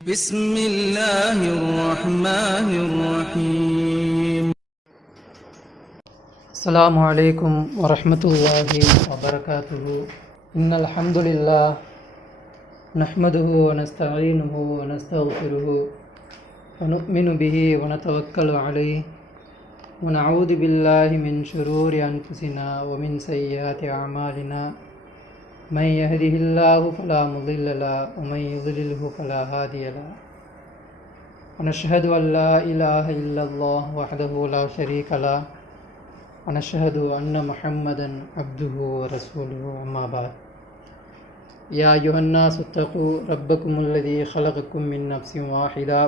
بسم الله الرحمن الرحيم. السلام عليكم ورحمة الله وبركاته. إن الحمد لله نحمده ونستعينه ونستغفره ونؤمن به ونتوكل عليه ونعوذ بالله من شرور أنفسنا ومن سيئات أعمالنا. من يهده الله فلا مضل له ومن يضلله فلا هادي له. ونشهد أن لا إله إلا الله وحده لا شريك له ونشهد أن محمدا عبده ورسوله. أما بعد، يا أيها الناس اتقوا ربكم الذي خلقكم من نفس واحدة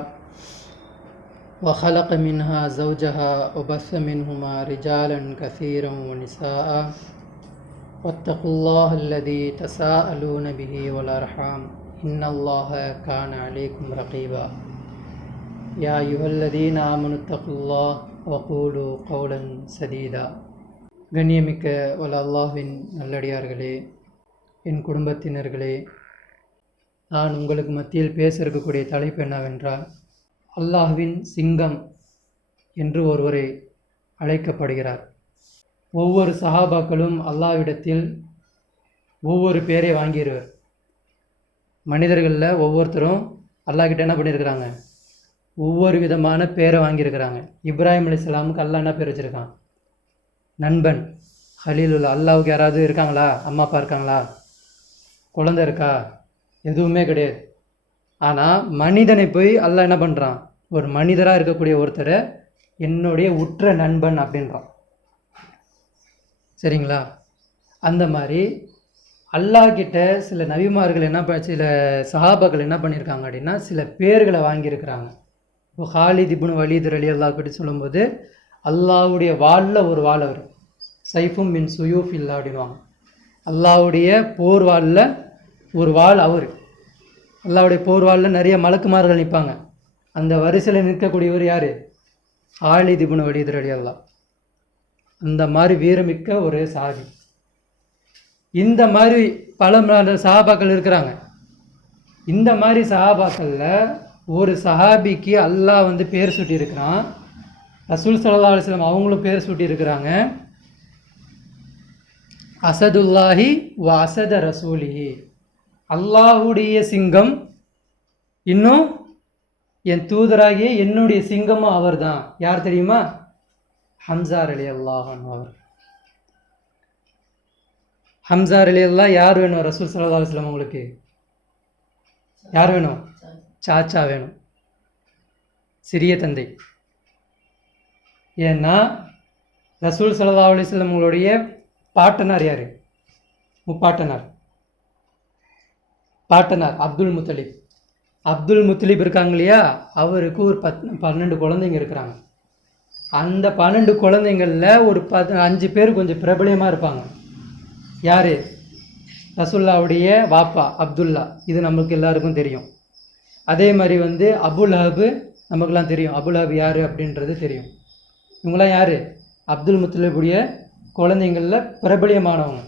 وخلق منها زوجها وبث منهما رجالا كثيرا ونساء واتقوا الله الذي تساءلون به والأرحام إن الله كان عليكم رقيبا. يا أيها الذين آمنوا اتقوا الله وقولوا قولا سديدا. கண்ணியமிக்க வல்ல அல்லாஹ்வின் நல்லடியார்களே, என் குடும்பத்தினர்களே, நான் உங்களுக்கு மத்தியில் பேச இருக்கக்கூடிய தலைப்பு என்னவென்றால், அல்லாஹ்வின் சிங்கம் என்று ஒருவரை அழைக்கப்படுகிறார். ஒவ்வொரு சஹாபாக்களும் அல்லாஹ்விடத்தில் ஒவ்வொரு பேரை வாங்கிடுவார். மனிதர்களில் ஒவ்வொருத்தரும் அல்லாஹ்கிட்ட என்ன பண்ணியிருக்கிறாங்க, ஒவ்வொரு விதமான பேரை வாங்கியிருக்கிறாங்க. இப்ராஹிம் அலைஹிஸ்ஸலாமுக்கு அல்லாஹ் என்ன பேர் வச்சுருக்கான்? நண்பன், ஹலீலுல்லா. அல்லாஹ்வுக்கு யாராவது இருக்காங்களா? அம்மா அப்பா இருக்காங்களா? குழந்தை இருக்கா? எதுவுமே கிடையாது. ஆனால் மனிதனை போய் அல்லாஹ் என்ன பண்ணுறான், ஒரு மனிதராக இருக்கக்கூடிய ஒருத்தரை என்னுடைய உற்ற நண்பன் அப்படின்றான். சரிங்களா? அந்த மாதிரி அல்லாஹ்கிட்ட சில நபிமார்கள் சில சஹாபாக்கள் என்ன பண்ணியிருக்காங்க அப்படின்னா, சில பேர்களை வாங்கியிருக்கிறாங்க. இப்போ ஹாலித் இப்னு வலீத் ரலியல்லாஹு பற்றி சொல்லும்போது, அல்லாஹ்வுடைய வாளில் ஒரு வாள் அவர், சைஃபும் மின் சுயூஃப் இல்லா அப்படின்வாங்க. அல்லாஹ்வுடைய போர் வாளில் ஒரு வாள் அவர். அல்லாஹ்வுடைய போர் வாளில் நிறைய மலக்குமார்கள் நிற்பாங்க. அந்த வரிசையில் நிற்கக்கூடியவர் யார்? ஹாலித் இப்னு வலீத் ரலியல்லாஹு. அந்த மாதிரி வீரமிக்க ஒரு சஹாபி. இந்த மாதிரி பல சஹாபாக்கள் இருக்கிறாங்க. இந்த மாதிரி சஹாபாக்களில் ஒரு சஹாபிக்கு அல்லாஹ் பேர் சூட்டி இருக்கிறான். ரசூல் ஸல்லல்லாஹு அலைஹி வஸல்லம் அவங்களும் பேர் சூட்டி இருக்கிறாங்க. அசதுல்லாஹி வ அசத ரசூலிஹி, அல்லாஹுடைய சிங்கம், இன்னும் என் தூதராகிய என்னுடைய சிங்கமும் அவர் தான். யார் தெரியுமா? ஹம்ஸா ரலியல்லாஹு அன்ஹு அவர். ஹம்ஸா ரலியல்லாஹ் யார் வேணும்? ரசூல் ஸல்லல்லாஹு அலைஹி வஸல்லம் உங்களுக்கு யார் வேணும்? சாச்சா வேணும், சிறிய தந்தை. ஏன்னா ரசூல் ஸல்லல்லாஹு அலைஹி வஸல்லம் உங்களுடைய பாட்டனார் யார்? முப்பாட்டனார், பாட்டனார் அப்துல் முத்தலிப். அப்துல் முத்தலிப் இருக்காங்க இல்லையா, அவருக்கு ஒரு 12 குழந்தைங்க இருக்கிறாங்க. அந்த 12 குழந்தைங்களில் ஒரு 5 பேர் கொஞ்சம் பிரபலியமாக இருப்பாங்க. யார்? ரசூலுல்லாவுடைய வாப்பா அப்துல்லா, இது நமக்கு எல்லாருக்கும் தெரியும். அதே மாதிரி அபுல் அஹப் நமக்குலாம் தெரியும். அபுல் அஹப் யார் அப்படின்றது தெரியும். இவங்களாம் யார்? அப்துல் முத்தலிபுடைய குழந்தைங்களில் பிரபலியமானவங்க.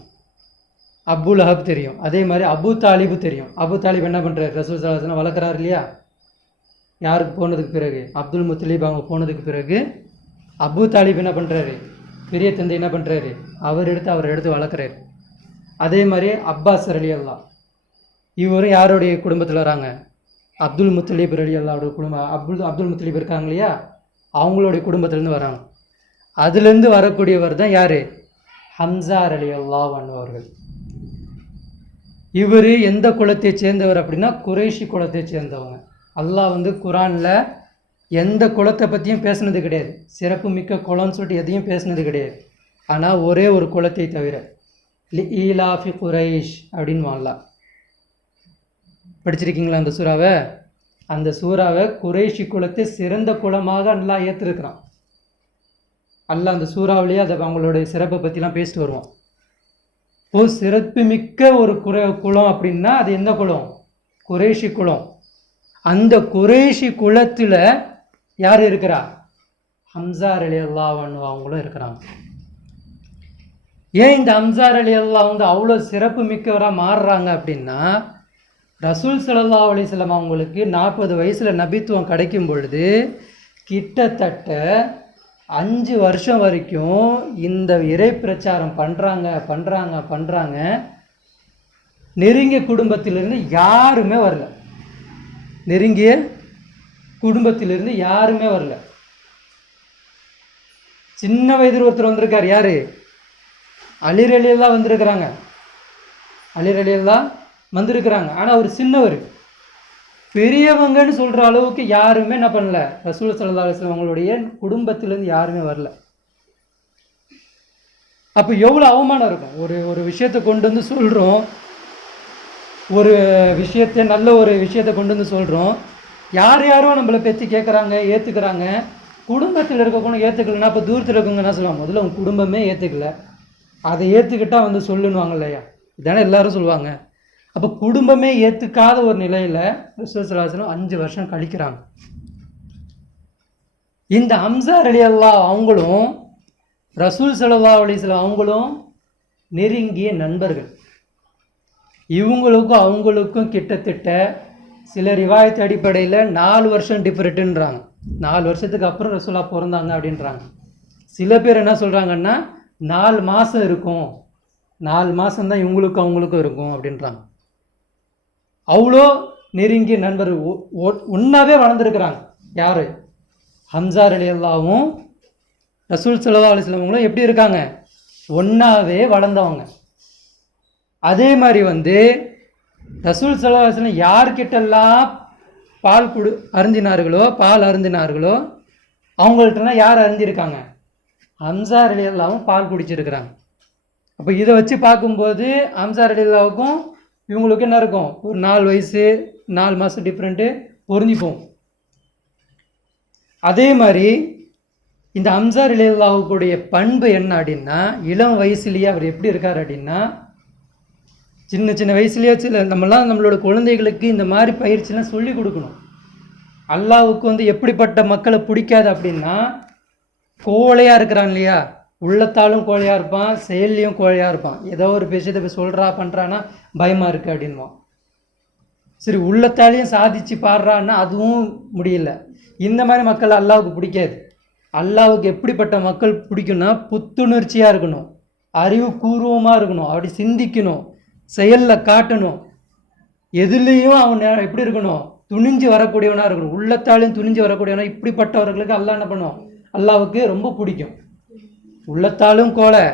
அபுல் அஹப் தெரியும். அதே மாதிரி அபு தாலிபு தெரியும். அபு தாலிப் என்ன பண்ணுறாரு? ரசூல் ஸல்லல்லாஹு அலைஹி வஸல்லம் வளர்க்குறாரு இல்லையா? யாருக்கு போனதுக்கு பிறகு? அப்துல் முத்தலிப் அவங்க போனதுக்கு பிறகு அபு தாலிப் என்ன பண்ணுறாரு? பெரிய தந்தை என்ன பண்ணுறாரு? அவர் எடுத்து வளர்க்குறாரு. அதே மாதிரி அப்பாஸ் ரலியல்லாஹ், இவரும் யாருடைய குடும்பத்தில் வராங்க? அப்துல் முத்தலிப் ரலியல்லாஹ்வுடைய குடும்பம். அப்துல் முத்தலிப் இருக்காங்க இல்லையா, அவங்களுடைய குடும்பத்திலேருந்து வராங்க. அதுலேருந்து வரக்கூடியவர் தான் யார்? ஹம்ஸா ரலியல்லாஹு அன்ஹு அவர்கள். இவர் எந்த குலத்தை சேர்ந்தவர் அப்படின்னா, குறைஷி குலத்தை சேர்ந்தவங்க. அல்லாஹ் குரானில் எந்த குலத்தை பற்றியும் பேசுனது கிடையாது. சிறப்பு மிக்க குலம்னு சொல்லிட்டு எதையும் பேசுனது கிடையாது. ஆனால் ஒரே ஒரு குலத்தை தவிர, ஈலாஃபி குரைஷ் அப்படின்னு அல்லாஹ். படிச்சிருக்கீங்களா அந்த சூறாவை? அந்த சூறாவை குறைஷி குலத்தை சிறந்த குலமாக அல்லாஹ் ஏற்றிருக்கிறான். அல்லாஹ் அந்த சூறாவிலேயே அதை அவங்களுடைய சிறப்பை பற்றிலாம் பேசிட்டு வருவோம். இப்போ சிறப்பு மிக்க ஒரு குலம் அப்படின்னா அது எந்த குலம்? குறைஷி குலம். அந்த குறைஷி குலத்தில் யார் இருக்கிறா? ஹம்ஸா ரலியல்லாஹு அன்ஹு அவங்களும் இருக்கிறாங்க. ஏன் இந்த ஹம்ஸா ரலியல்லாஹு அவ்வளோ சிறப்பு மிக்கவராக மாறுறாங்க அப்படின்னா, ரசூல் ஸல்லல்லாஹு அலைஹி வஸல்லம் அவங்களுக்கு 40 வயசில் நபித்துவம் கிடைக்கும் பொழுது கிட்டத்தட்ட 5 வருஷம் வரைக்கும் இந்த இறை பிரச்சாரம் பண்ணுறாங்க. நெருங்கிய குடும்பத்திலிருந்து யாருமே வரல. நெருங்கிய குடும்பத்திலிருந்து யாருமே வரல. சின்ன வயதில் ஒருத்தர் வந்திருக்கார். யார்? அலி ரலியல்லாஹு வந்திருக்கிறாங்க. அலி ரலியல்லாஹு வந்திருக்கிறாங்க. ஆனால் அவர் சின்னவர். பெரியவங்கன்னு சொல்கிற அளவுக்கு யாருமே என்ன பண்ணல. ரசூல் ஸல்லல்லாஹு அலைஹி வஸல்லம் அவங்களுடைய குடும்பத்திலேருந்து யாருமே வரல. அப்போ எவ்வளோ அவமானம் இருக்கும். ஒரு விஷயத்தை கொண்டு வந்து சொல்கிறோம், ஒரு விஷயத்தை நல்ல ஒரு விஷயத்தை கொண்டு வந்து சொல்கிறோம், யாரோ நம்மளை பற்றி கேட்குறாங்க, ஏற்றுக்கிறாங்க. குடும்பத்தில் இருக்கவங்க ஏற்றுக்கலன்னா அப்போ தூரத்தில் இருக்கவங்க என்ன சொல்லுவாங்க, முதல்ல அவங்க குடும்பமே ஏற்றுக்கல, அதை ஏற்றுக்கிட்டால் வந்து சொல்லுன்னுவாங்க இல்லையா? இதானே எல்லாரும் சொல்லுவாங்க. அப்போ குடும்பமே ஏற்றுக்காத ஒரு நிலையில் ரசூல் ஸல்லல்லாஹு அலைஹி வஸல்லம் 5 வருஷம் கழிக்கிறாங்க. இந்த ஹம்ஸா ரலியல்லாஹு அவங்களும் ரசூல் ஸல்லல்லாஹு அலைஹி வஸல்லம் அவங்களும் நெருங்கிய நண்பர்கள். இவங்களுக்கும் அவங்களுக்கும் கிட்டத்தட்ட சில ரிவாயத்து அடிப்படையில் 4 வருஷம் டிஃபரெண்ட்டுன்றாங்க. 4 வருஷத்துக்கு அப்புறம் ரசூலா பிறந்தாங்க அப்படின்றாங்க. சில பேர் என்ன சொல்கிறாங்கன்னா 4 மாதம் இருக்கும், 4 மாதம்தான் இவங்களுக்கும் அவங்களுக்கும் இருக்கும் அப்படின்றாங்க. அவ்வளோ நெருங்கிய நண்பர் ஒன்றாவே வளர்ந்துருக்கிறாங்க. யார்? ஹம்ஸா ரலியல்லாஹுவும் ரசூல் ஸல்லல்லாஹு அலைஹி வஸல்லம் எப்படி இருக்காங்க? ஒன்றாவே வளர்ந்தவங்க. அதே மாதிரி வந்து ரசூல் ஸல்லல்லாஹு அலைஹி வஸல்லம் யார்கிட்டெல்லாம் பால் அருந்தினார்களோ அவங்கள்ட்டலாம் யார் அறிஞ்சிருக்காங்க? ஹம்ஸா ரலியல்லாஹுவும் பால் குடிச்சிருக்கிறாங்க. அப்போ இதை வச்சு பார்க்கும்போது ஹம்ஸா ரலியல்லாஹுக்கும் இவங்களுக்கு என்ன இருக்கும்? ஒரு 4 வயசு 4 மாதம் டிஃப்ரெண்ட்டு பொருந்திப்போம். அதே மாதிரி இந்த ஹம்ஸா ரலியல்லாஹுடைய பண்பு என்ன அப்படின்னா, இளம் வயசுலேயே அவர் எப்படி இருக்கார் அப்படின்னா, சின்ன வயசுலேயே நம்மளோட குழந்தைகளுக்கு இந்த மாதிரி பயிற்சிலாம் சொல்லி கொடுக்கணும். அல்லாஹ்வுக்கு வந்து எப்படிப்பட்ட மக்களை பிடிக்காது அப்படின்னா, கோழையாக இருக்கிறான் இல்லையா, உள்ளத்தாலும் கோழையாக இருப்பான், செயல்லையும் கோழையாக இருப்பான். ஏதோ ஒரு விஷயத்தை பண்ணுறான்னா பயமாக இருக்குது அப்படின்வான். சரி, உள்ளத்தாலையும் சாதிச்சு பாடுறான்னா அதுவும் முடியல. இந்த மாதிரி மக்கள் அல்லாஹ்வுக்கு பிடிக்காது. அல்லாஹ்வுக்கு எப்படிப்பட்ட மக்கள் பிடிக்கும்னா, புத்துணர்ச்சியாக இருக்கணும், அறிவுபூர்வமாக இருக்கணும், அப்படி சிந்திக்கணும், செயலில் காட்டணும், எதுலேயும் அவன் எப்படி இருக்கணும்? துணிஞ்சு வரக்கூடியவனாக இருக்கணும், உள்ளத்தாலையும் துணிஞ்சு வரக்கூடியவனா. இப்படிப்பட்டவர்களுக்கு அல்லாஹ் என்ன பண்ணுவோம்? அல்லாஹ்வுக்கு ரொம்ப பிடிக்கும். உள்ளத்தாலும் கோலை,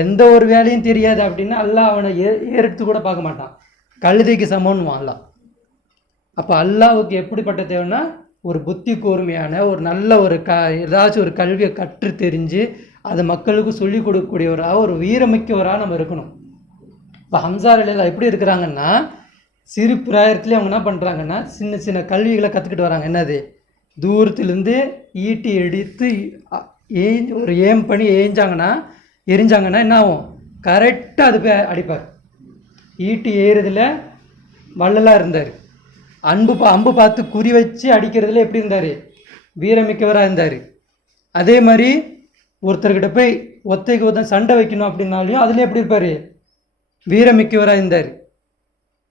எந்த ஒரு வேலையும் தெரியாது அப்படின்னா அல்லாஹ் அவனை ஏறெடுத்து கூட பார்க்க மாட்டான், கழுதைக்கு சமன்னுவான் அல்லாஹ். அப்போ அல்லாஹ்வுக்கு எப்படிப்பட்ட தேவைன்னா, ஒரு புத்தி கூர்மையான ஒரு நல்ல ஒரு ஏதாச்சும் ஒரு கல்வியை கற்று தெரிஞ்சு அதை மக்களுக்கு சொல்லிக் கொடுக்கக்கூடியவராக, ஒரு வீரமிக்கவராக நம்ம இருக்கணும். இப்போ ஹம்ஸா ரலியல்லாஹு எப்படி இருக்கிறாங்கன்னா, சிறு பிராயத்திலே அவங்க என்ன பண்ணுறாங்கன்னா, சின்ன கல்விகளை கற்றுக்கிட்டு வராங்க. என்னது? தூரத்துலேருந்து ஈட்டி எடுத்து ஒரு ஏம் பண்ணி எரிஞ்சாங்கன்னா என்ன ஆகும்? கரெக்டாக அது போய் அடிப்பார். ஈட்டி ஏறுறதுல வள்ளலாக இருந்தார். அம்பு பார்த்து குறி வச்சு அடிக்கிறதுல எப்படி இருந்தார்? வீரமிக்கவராக இருந்தார். அதே மாதிரி ஒருத்தர்கிட்ட போய் ஒத்தைக்கு சண்டை வைக்கணும் அப்படின்னாலையும் அதில் எப்படி இருப்பார்? வீரமிக்கவராக இருந்தார்.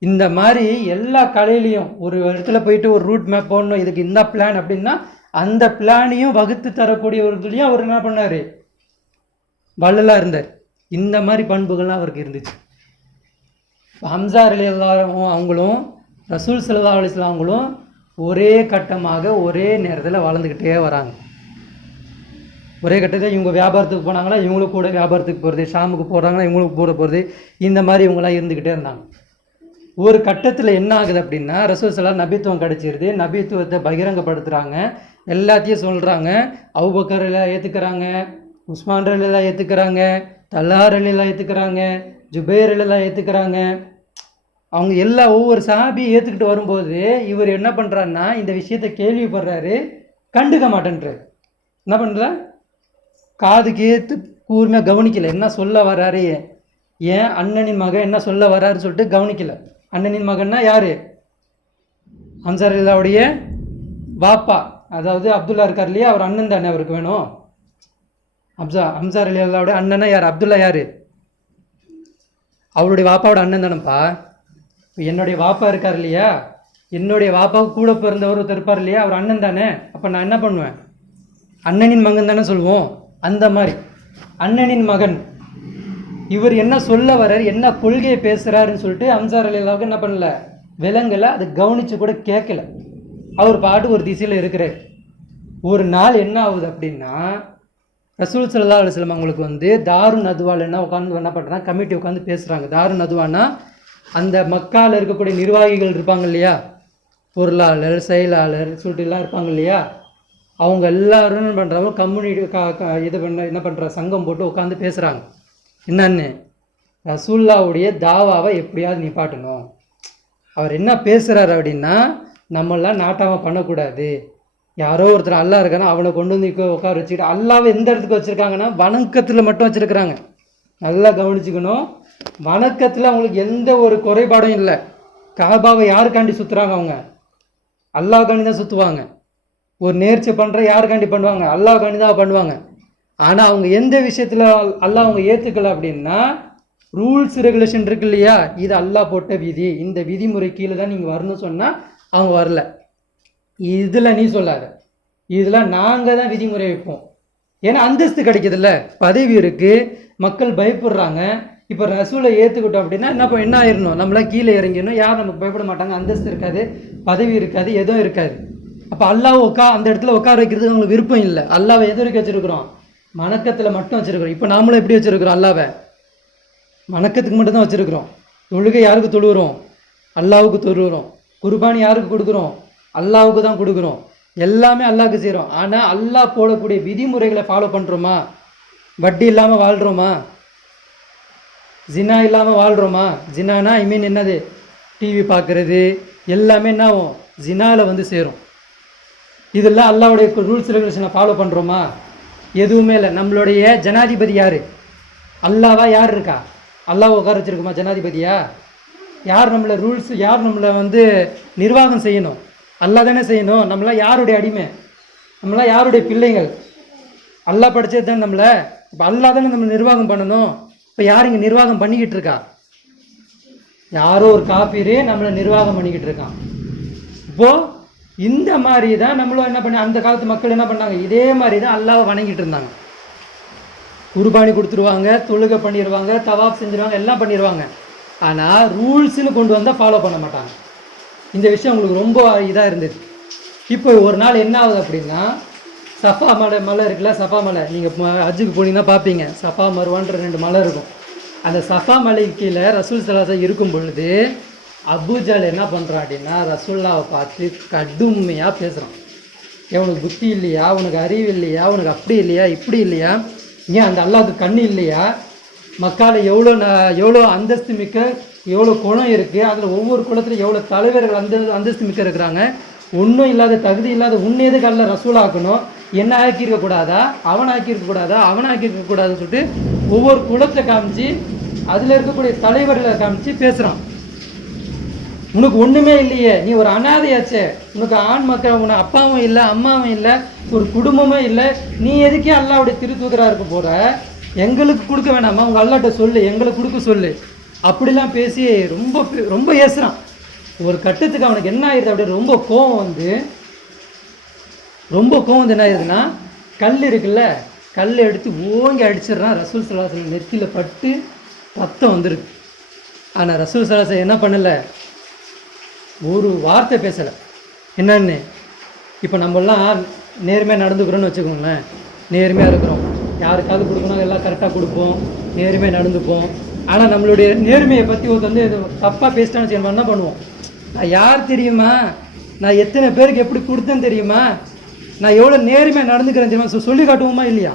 இந்த மாதிரி எல்லா கலையிலையும் ஒரு இடத்துல போயிட்டு ஒரு ரூட் மேப் போடணும், இதுக்கு இந்த பிளான் அப்படின்னா அந்த பிளானையும் வகுத்து தரக்கூடியவர்களையும் அவர் என்ன பண்ணார்? வள்ளலாக இருந்தார். இந்த மாதிரி பண்புகள்லாம் அவருக்கு இருந்துச்சு. ஹம்ஸா ரலியல்லாஹு அவங்களும் ரசூல் ஸல்லல்லாஹு அலைஹி வஸல்லம் அவங்களும் ஒரே கட்டமாக ஒரே நேரத்தில் வளர்ந்துக்கிட்டே வராங்க. ஒரே கட்டத்தில் இவங்க வியாபாரத்துக்கு போனாங்களா, இவங்களுக்கு கூட வியாபாரத்துக்கு போகிறது, ஷாமுக்கு போகிறாங்களா இவங்களுக்கு கூட போகிறது, இந்த மாதிரி இவங்களாம் இருந்துக்கிட்டே இருந்தாங்க. ஒரு கட்டத்தில் என்ன ஆகுது அப்படின்னா, ரசூல் ஸல்லல்லாஹு நபித்துவம் கிடச்சிருது. நபித்துவத்தை பகிரங்கப்படுத்துகிறாங்க, எல்லாத்தையும் சொல்கிறாங்க. அபூபக்கர் எல்லாம் ஏற்றுக்கிறாங்க, உஸ்மான் ரலியல்லாஹு ஏற்றுக்கிறாங்க, தல்ஹா ரலியல்லாஹு ஏற்றுக்கிறாங்க, ஜுபைர் ரலியல்லாஹு ஏற்றுக்கிறாங்க. அவங்க ஒவ்வொரு சஹாபியை ஏற்றுக்கிட்டு வரும்போது இவர் என்ன பண்ணுறாருன்னா, இந்த விஷயத்தை கேள்விப்படுறாரு, கண்டுக்க மாட்டேன்றார். என்ன பண்ணுறா? காதுக்கு ஏற்று கூர்மையாக கவனிக்கலை, என்ன சொல்ல வர்றாரு, ஏன் அண்ணனின் மகன் என்ன சொல்ல வர்றாருன்னு சொல்லிட்டு கவனிக்கலை. அண்ணனின் மகன்னா யார்? ஹம்ஸா ரலியல்லாஹுடைய வாப்பா, அதாவது அப்துல்லா இருக்கார் இல்லையா, அவர் அண்ணன் தானே அவருக்கு வேணும். ஹம்ஸா ரலியல்லாஹுடைய அண்ணனா யார்? அப்துல்லா யார்? அவருடைய வாப்பாவோட அண்ணன் தானேப்பா. என்னுடைய வாப்பா இருக்கார் இல்லையா, என்னுடைய வாப்பாவுக்கு கூட பிறந்தவர் ஒருத்தர் இருப்பார் இல்லையா, அவர் அண்ணன் தானே. அப்போ நான் என்ன பண்ணுவேன், அண்ணனின் மகன் தானே சொல்லுவோம். அந்த மாதிரி அண்ணனின் மகன் இவர் என்ன சொல்ல வர்றார், என்ன கொள்கையை பேசுகிறாருன்னு சொல்லிட்டு அன்சார் அலிலாவுக்கு என்ன பண்ணல, விலங்கலை, அதை கவனித்து கூட கேட்கல. அவர் பாட்டு ஒரு திசையில் இருக்கிறார். ஒரு நாள் என்ன ஆகுது அப்படின்னா, ரசூல் ஸல்லல்லாஹு அலைஹி வஸல்லம் அவங்களுக்கு வந்து தாரு நதுவால் என்ன உட்காந்து என்ன பண்ணுறாங்க, கமிட்டி உட்காந்து பேசுகிறாங்க. தாரு நதுவானா அந்த மக்காவில் இருக்கக்கூடிய நிர்வாகிகள் இருப்பாங்க இல்லையா, பொருளாளர் செயலாளர் சொல்லிட்டு எல்லாம் இருப்பாங்க இல்லையா, அவங்க எல்லாரும் என்ன பண்ணுறாங்க, கம்யூனிட்டி இது பண்ண என்ன பண்ணுற சங்கம் போட்டு உட்காந்து பேசுகிறாங்க. என்னன்னு, ரசூல்லாவுடைய தாவாவை எப்படியாவது நிப்பாட்டணும். அவர் என்ன பேசுகிறாரு அப்படின்னா, நம்மளாம் நாட்டாமல் பண்ணக்கூடாது. யாரோ ஒருத்தர் அல்லா இருக்கானா அவனை கொண்டு வந்து உட்கார வச்சுக்கிட்டு, அல்லாவை எந்த இடத்துக்கு வச்சுருக்காங்கன்னா வணக்கத்தில் மட்டும் வச்சுருக்குறாங்க. நல்லா கவனிச்சுக்கணும், வணக்கத்தில் அவங்களுக்கு எந்த ஒரு குறைபாடும் இல்லை. காபாவை யாருக்காண்டி சுற்றுறாங்க, அவங்க அல்லாஹ்காண்டி தான் சுற்றுவாங்க. ஒரு நேர்ச்சி பண்ணுற யாருக்காண்டி பண்ணுவாங்க, அல்லாஹ்காண்டி தான் பண்ணுவாங்க. ஆனால் அவங்க எந்த விஷயத்தில் அல்லாஹ் அவங்க ஏற்றுக்கல அப்படின்னா, ரூல்ஸ் ரெகுலேஷன் இருக்கு இல்லையா, இது அல்லாஹ் போட்ட விதி, இந்த விதிமுறை கீழே தான் நீங்கள் வரணும்னு சொன்னால் அவங்க வரல. இதில் நீ சொல்லாத, இதில் நாங்கள் தான் விதிமுறை வைப்போம். ஏன்னா அந்தஸ்து கிடைக்குதுல்ல, பதவி இருக்குது, மக்கள் பயப்படுறாங்க. இப்போ ரசூலை ஏற்றுக்கிட்டோம் அப்படின்னா என்ன ஆயிடணும், நம்மளாம் கீழே இறங்கிடணும். யாரும் நமக்கு பயப்பட மாட்டாங்க, அந்தஸ்து இருக்காது, பதவி இருக்காது, எதுவும் இருக்காது. அப்போ அல்லாஹ் அந்த இடத்துல உட்கார வைக்கிறதுக்கு அவங்களுக்கு விருப்பம் இல்லை. அல்லாவை எது வரைக்கும் வச்சுருக்குறோம், வணக்கத்தில் மட்டும் வச்சுருக்குறோம். இப்போ நாமளும் எப்படி வச்சுருக்குறோம், அல்லாவை வணக்கத்துக்கு மட்டும்தான் வச்சுருக்குறோம். தொழுகை யாருக்கு தொழுகிறோம், அல்லாவுக்கு தொழுகிறோம். குர்பானி யாருக்கு கொடுக்குறோம், அல்லாவுக்கு தான் கொடுக்குறோம். எல்லாமே அல்லாவுக்கு செய்கிறோம். ஆனால் அல்லாஹ் போடக்கூடிய விதிமுறைகளை ஃபாலோ பண்ணுறோமா, வட்டி இல்லாமல் வாழ்கிறோமா, ஜினா இல்லாமல் வாழ்கிறோமா. ஜினானா ஐ மீன் என்னது, டிவி பார்க்குறது எல்லாமே என்ன ஆகும், ஜினாவில் வந்து சேரும். இதெல்லாம் அல்லாவுடைய ரூல்ஸ் ரெகுலேஷனை ஃபாலோ பண்ணுறோமா, எதுவுமே இல்லை. நம்மளுடைய ஜனாதிபதி யார், அல்லாவா யார் இருக்கா, அல்லாவை உட்கார வச்சுருக்குமா ஜனாதிபதியா? யார் நம்மளை ரூல்ஸ், யார் நம்மளை வந்து நிர்வாகம் செய்யணும், அல்லா தானே செய்யணும். நம்மளாம் யாருடைய அடிமை, நம்மளாம் யாருடைய பிள்ளைகள், அல்லா படித்தது தானே நம்மளை. இப்போ அல்லா தானே நம்ம நிர்வாகம் பண்ணணும். இப்போ யார் இங்கே நிர்வாகம் பண்ணிக்கிட்டு இருக்கா, யாரோ ஒரு காப்பீரே நம்மளை நிர்வாகம் பண்ணிக்கிட்டு இருக்கான். இப்போது இந்த மாதிரி தான் நம்மளும் என்ன பண்ணி, அந்த காலத்து மக்கள் என்ன பண்ணாங்க, இதே மாதிரி தான் அல்லாவை வணங்கிட்டு இருந்தாங்க. குர்பானி கொடுத்துருவாங்க, தொழுகை பண்ணிடுவாங்க, தவாப் செஞ்சுருவாங்க, எல்லாம் பண்ணிடுவாங்க. ஆனால் ரூல்ஸ்னு கொண்டு வந்தால் ஃபாலோ பண்ண மாட்டாங்க. இந்த விஷயம் உங்களுக்கு ரொம்ப இதாக இருந்தது. இப்போ ஒரு நாள் என்ன ஆகுது அப்படின்னா, சஃபா மலை இருக்குல்ல, சஃபா மலை நீங்கள் ஹஜ்ஜுக்கு போனீங்கன்னா பார்ப்பீங்க, சஃபா மருவான்ற 2 மலை இருக்கும். அந்த சஃபா மலைக்கு கீழே ரசூல் ஸல்லல்லாஹு இருக்கும் பொழுது அபூஜால் என்ன பண்ணுறான் அப்படின்னா, ரசூல்லாவை பார்த்து கடுமையாக பேசுகிறான். உனக்கு புத்தி இல்லையா, உனக்கு அறிவு இல்லையா, உனக்கு அப்படி இல்லையா, இப்படி இல்லையா, ஏன் அந்த அல்லாஹ்வுக்கு கண்ணு இல்லையா, மக்கால எவ்வளோ அந்தஸ்து மிக்க, எவ்வளோ குணம் இருக்குது, அதில் ஒவ்வொரு குலத்தில் எவ்வளோ தலைவர்கள் அந்தஸ்து மிக்க இருக்கிறாங்க, ஒன்றும் இல்லாத தகுதி இல்லாத உன்னை எதுக்கு அல்ல ரசூலாக்கணும், என்ன ஆக்கியிருக்கக்கூடாதா, அவன் ஆக்கியிருக்கக்கூடாதா, அவன் ஆக்கியிருக்கக்கூடாதுன்னு சொல்லிட்டு ஒவ்வொரு குலத்தை காமிச்சு அதில் இருக்கக்கூடிய தலைவர்களை காமிச்சு பேசுகிறான். உனக்கு ஒன்றுமே இல்லையே, நீ ஒரு அனாதையாச்சே, உனக்கு ஆண் மக்கள், உனக்கு அப்பாவும் இல்லை, அம்மாவும் இல்லை, ஒரு குடும்பமே இல்லை, நீ எதுக்கே அல்லாவுடைய திருத்தூதராக இருக்க போகிற, எங்களுக்கு கொடுக்க வேணாமா, உங்கள் அல்லாட்ட சொல்லு, எங்களுக்கு கொடுக்க சொல்லு, அப்படிலாம் பேசி ரொம்ப ரொம்ப ஏசுகிறான். ஒரு கட்டத்துக்கு அவனுக்கு என்ன ஆயிடுது அப்படியே, ரொம்ப கோவம் வந்து என்ன ஆயிடுதுன்னா, கல் இருக்குல்ல, கல் எடுத்து ஓங்கி அடிச்சிடுறான். ரசூல் ஸல்லல்லாஹு அலைஹி வஸல்லம் நெத்தியில் பட்டு ரத்தம் வந்துருக்கு. ஆனால் ரசூல் ஸல்லல்லாஹு அலைஹி வஸல்லம் என்ன பண்ணலை, ஒரு வார்த்தை பேசலை. என்னன்னு, இப்போ நம்மளாம் நேர்மையாக நடந்துக்கிறோன்னு வச்சுக்கோங்களேன், நேர்மையாக இருக்கிறோம், யாருக்காவது கொடுக்கணும் எல்லாம் கரெக்டாக கொடுப்போம், நேர்மையாக நடந்துப்போம். ஆனால் நம்மளுடைய நேர்மையை பற்றி ஒருத்தர் வந்து தப்பாக பேசிட்டான்னு வச்சு என்ன பண்ணுவோம், நான் யார் தெரியுமா, நான் எத்தனை பேருக்கு எப்படி கொடுத்தேன்னு தெரியுமா, நான் எவ்வளோ நேர்மையாக நடந்துக்கிறேன் தெரியுமா, சொல்லி காட்டுவோமா இல்லையா?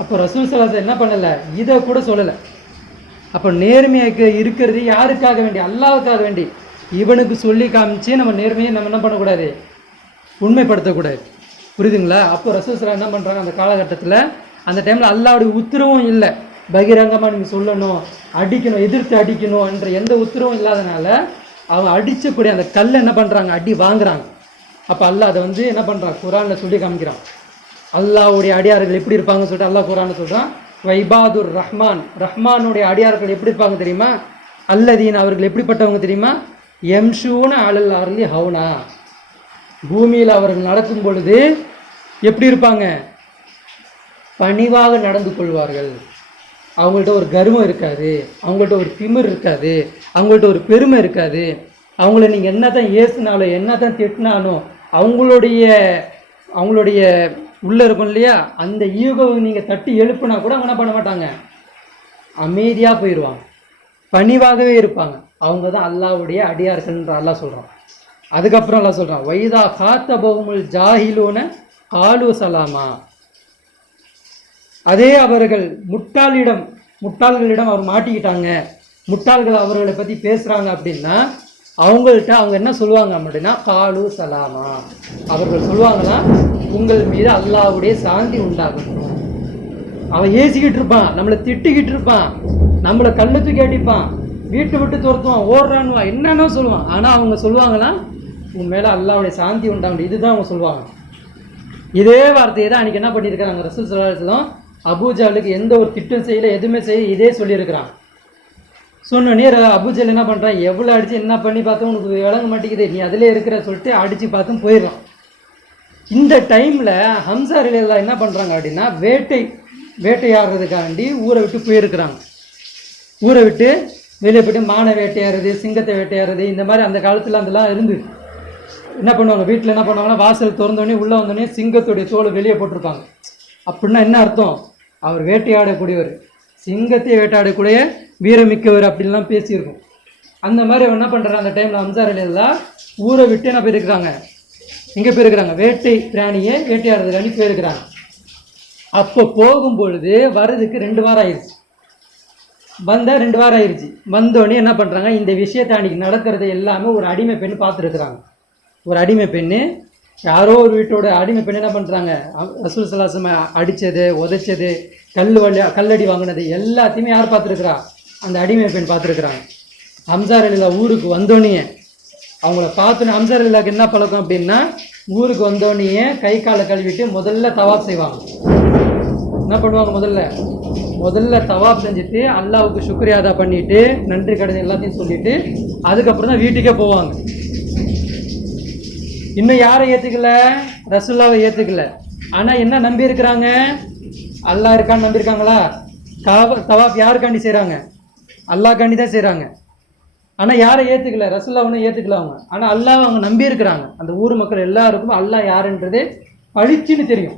அப்போ ரசூல் ஸல்லல்லாஹு அலைஹி வஸல்லம் என்ன பண்ணலை, இதை கூட சொல்லலை. அப்போ நேர்மையாக இருக்கிறது யாருக்காக வேண்டி, அல்லாஹ்வுக்காக வேண்டி. இவனுக்கு சொல்லி காமிச்சு நம்ம நேர்மையை நம்ம என்ன பண்ணக்கூடாது, உண்மைப்படுத்தக்கூடாது. புரியுதுங்களா? அப்போ ரசூல் ஸல்லல்லாஹு அலைஹி வஸல்லம் என்ன பண்ணுறாங்க, அந்த காலகட்டத்தில் அந்த டைமில் அல்லாஹ்வுடைய உத்தரவும் இல்லை, பகிரங்கமாக நீங்கள் சொல்லணும், அடிக்கணும், எதிர்த்து அடிக்கணும் என்ற எந்த உத்தரவும் இல்லாதனால அவன் அடித்தக்கூடிய அந்த கல்லை என்ன பண்ணுறாங்க, அடி வாங்குறாங்க. அப்போ அல்லாஹ் அதை வந்து என்ன பண்ணுறான், குர்ஆனில் சொல்லி காமிக்கிறான். அல்லாஹ்வுடைய அடியார்கள் எப்படி இருப்பாங்கன்னு சொல்லிட்டு அல்லாஹ் குர்ஆனில் சொல்கிறான், வைபாதுர் ரஹ்மான், ரஹ்மானுடைய அடியார்கள் எப்படி இருப்பாங்க தெரியுமா, அல்லதீன் அவர்கள் எப்படிப்பட்டவங்க தெரியுமா? எம்ஷூன அலல் அர்லி ஹவுனா, பூமியில் அவர்கள் நடக்கும் பொழுது எப்படி இருப்பாங்க? பணிவாக நடந்து கொள்வார்கள். அவங்கள்ட்ட ஒரு கர்வம் இருக்காது, அவங்கள்ட்ட ஒரு திமிர் இருக்காது, அவங்கள்ட்ட ஒரு பெருமை இருக்காது. அவங்கள நீங்கள் என்ன தான் ஏசுனாலும் என்ன தான் திட்டினாலும் அவங்களுடைய உள்ளே இருக்கும் இல்லையா, அந்த ஈகோவை நீங்கள் தட்டி எழுப்புனா கூட அவங்க என்ன பண்ண மாட்டாங்க, அமைதியாக போயிடுவாங்க, பணிவாகவே இருப்பாங்க. அவங்க தான் அல்லாஹ்வுடைய அடியார்கள்ன்ற அல்லாஹ் சொல்கிறான். அதுக்கப்புறம் அல்லாஹ் சொல்கிறான், வைதா காத்தபஹுமுல் ஜாஹிலூன காலு சலாமா. அதே அவர்கள் முட்டாள்களிடம் அவர் மாட்டிக்கிட்டாங்க, முட்டாள்கள் அவர்களை பற்றி பேசுகிறாங்க அப்படின்னா அவங்கள்ட்ட அவங்க என்ன சொல்லுவாங்க அப்படின்னா காலு சலாமா, அவர்கள் சொல்லுவாங்கன்னா உங்கள் மீது அல்லாஹ்வுடைய சாந்தி உண்டாகட்டும். அவன் ஏசிக்கிட்டு இருப்பான், நம்மளை திட்டிக்கிட்டு இருப்பான், நம்மளை கல்லை தூக்கி அடிப்பான், வீட்டை விட்டு துரத்துவான், ஓடுறான்னுவான், என்னென்ன சொல்லுவான். ஆனால் அவங்க சொல்லுவாங்கன்னா உன் மேலே அல்லாஹ்வுடைய சாந்தி உண்டாகட்டும், இதுதான் அவங்க சொல்லுவாங்க. இதே வார்த்தையை தான் அன்றைக்கி என்ன பண்ணியிருக்காங்க ரசூல் ஸல்லல்லாஹு அலைஹி வஸல்லம் அபூஜாலுக்கு எந்த ஒரு திட்டம் செய்யலை, எதுவுமே செய்ய, இதே சொல்லியிருக்கிறான். சொன்னோடனே அபூஜல் என்ன பண்ணுறான், எவ்வளோ அடித்து என்ன பண்ணி பார்த்தோம் உனக்கு விளங்க மாட்டேங்குது, நீ அதிலே இருக்கிற சொல்லிட்டு அடித்து பார்த்தும் போயிடலாம். இந்த டைமில் ஹம்சா ரலியல்லாஹு என்ன பண்ணுறாங்க அப்படின்னா வேட்டையாடுறதுக்காண்டி ஊரை விட்டு போயிருக்கிறாங்க. ஊரை விட்டு வெளியே போய்ட்டு மானை வேட்டையாடுறது, சிங்கத்தை வேட்டையாடுறது, இந்த மாதிரி அந்த காலத்தில் அதெல்லாம் இருந்து என்ன பண்ணுவாங்க, வீட்டில் என்ன பண்ணுவாங்கன்னா வாசல் திறந்தோடனே உள்ளே வந்தோடனே சிங்கத்துடைய தோலை வெளியே போட்டிருப்பாங்க. அப்படின்னா என்ன அர்த்தம், அவர் வேட்டையாடக்கூடியவர், சிங்கத்தை வேட்டையாடக்கூடிய வீரமிக்கவர் அப்படின்லாம் பேசியிருக்கும். அந்த மாதிரி என்ன பண்ணுறாங்க அந்த டைமில் ஹம்சா ரலியல்லாஹு ஊரை விட்டு என்ன போயிருக்கிறாங்க, எங்கே போயிருக்கிறாங்க, வேட்டை பிராணியை வேட்டையாடுறதுக்காண்டி போயிருக்கிறாங்க. அப்போ போகும்பொழுது வர்றதுக்கு 2 வாரம் ஆயிடுச்சு. 2 வாரம் ஆயிடுச்சு. வந்தோடனே என்ன பண்ணுறாங்க, இந்த விஷயத்தை அன்றைக்கி நடக்கிறது எல்லாமே ஒரு அடிமை பெண் பார்த்துருக்குறாங்க. ஒரு அடிமை பெண்ணு, யாரோ ஒரு வீட்டோட அடிமை பெண் என்ன பண்ணுறாங்க, ரசூல் ஸல்லல்லாஹு அலைஹி வஸல்லம் அடித்தது, உதைச்சது, கல்லடி வாங்கினது எல்லாத்தையுமே யார் பார்த்துருக்குறா, அந்த அடிமை பெண் பார்த்துருக்குறாங்க. ஹம்சா ரலியல்லாஹு ஊருக்கு வந்தோடனே அவங்கள பார்த்தோன்னே ஹம்சா ரலியல்லாஹுக்கு என்ன பழக்கம் அப்படின்னா, ஊருக்கு வந்தோடனே கை காலை கழுவிட்டு முதல்ல தவாப் செய்வாங்க. என்ன பண்ணுவாங்க, முதல்ல தவாப் செஞ்சுட்டு அல்லாஹ்வுக்கு சுக்ரியா அதா பண்ணிவிட்டு நன்றி கடன் எல்லாத்தையும் சொல்லிவிட்டு அதுக்கப்புறம் தான் வீட்டுக்கே போவாங்க. இன்னும் யாரை ஏற்றுக்கல, ரசூலுல்லாவை ஏற்றுக்கல. ஆனால் என்ன நம்பி இருக்கிறாங்க, அல்லாஹ் இருக்கான்னு நம்பியிருக்காங்களா? தவாப் யாருக்காண்டி செய்கிறாங்க, அல்லாஹ்காண்டி தான் செய்கிறாங்க. ஆனால் யாரை ஏற்றுக்கல, ரசூலுல்லாஹ் ஒன்றும் ஏற்றுக்கல அவங்க. ஆனால் அல்லாஹ் அவங்க நம்பி இருக்கிறாங்க. அந்த ஊர் மக்கள் எல்லாருக்கும் அல்லாஹ் யாருன்றது பளிச்சுன்னு தெரியும்.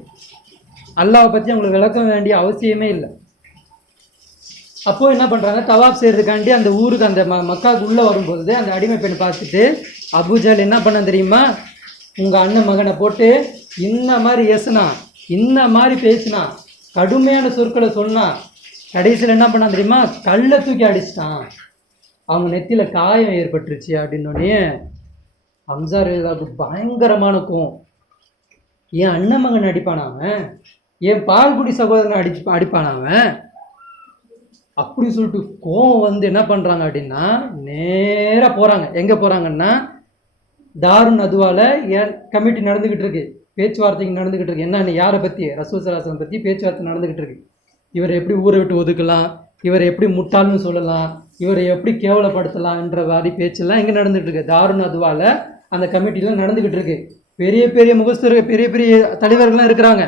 அல்லாஹை பற்றி அவங்களுக்கு விளக்க வேண்டிய அவசியமே இல்லை. அப்போது என்ன பண்ணுறாங்க, தவாப் செய்கிறதுக்காண்டி அந்த ஊருக்கு அந்த மக்காவுக்கு உள்ளே வரும்போது அந்த அடிமை பெண் பார்த்துட்டு அபூஜல் என்ன பண்ண தெரியுமா, உங்கள் அண்ணன் மகனை போட்டு இந்த மாதிரி ஏசுனா, இந்த மாதிரி பேசினா, கடுமையான சொற்களை சொன்னான், கடைசியில் என்ன பண்ணான் தெரியுமா, கல்லை தூக்கி அடிச்சிட்டான், அவங்க நெத்தியில் காயம் ஏற்பட்டுருச்சு அப்படின்னோடனே ஹம்சா ரலியல்லாஹுக்கு பயங்கரமான கோவம். என் அண்ணன் மகன் அடிப்பானாவன், என் பால்குடி சகோதரனை அடிப்பானாவன் அப்படி சொல்லிட்டு கோவம் வந்து என்ன பண்ணுறாங்க அப்படின்னா நேராக போகிறாங்க. எங்கே போகிறாங்கன்னா தாருன் நதுவாவில் கமிட்டி நடந்துக்கிட்டு இருக்கு, பேச்சுவார்த்தைக்கு நடந்துக்கிட்டு இருக்கு. என்னன்னு யாரை பற்றி, ரசூல் ஸல்லல்லாஹு அலைஹி வஸல்லம் பற்றி பேச்சுவார்த்தை நடந்துக்கிட்டு இருக்கு. இவரை எப்படி ஊரை விட்டு ஒதுக்கலாம், இவரை எப்படி முட்டாள்னு சொல்லலாம், இவரை எப்படி கேவலப்படுத்தலாம்ன்ற மாதிரி பேச்செல்லாம் எங்கே நடந்துகிட்டு இருக்கு, தாருன் நதுவாவில் அந்த கமிட்டிலாம் நடந்துக்கிட்டு இருக்கு. பெரிய பெரிய முகஸ்தர்கள், பெரிய பெரிய தலைவர்கள்லாம் இருக்கிறாங்க.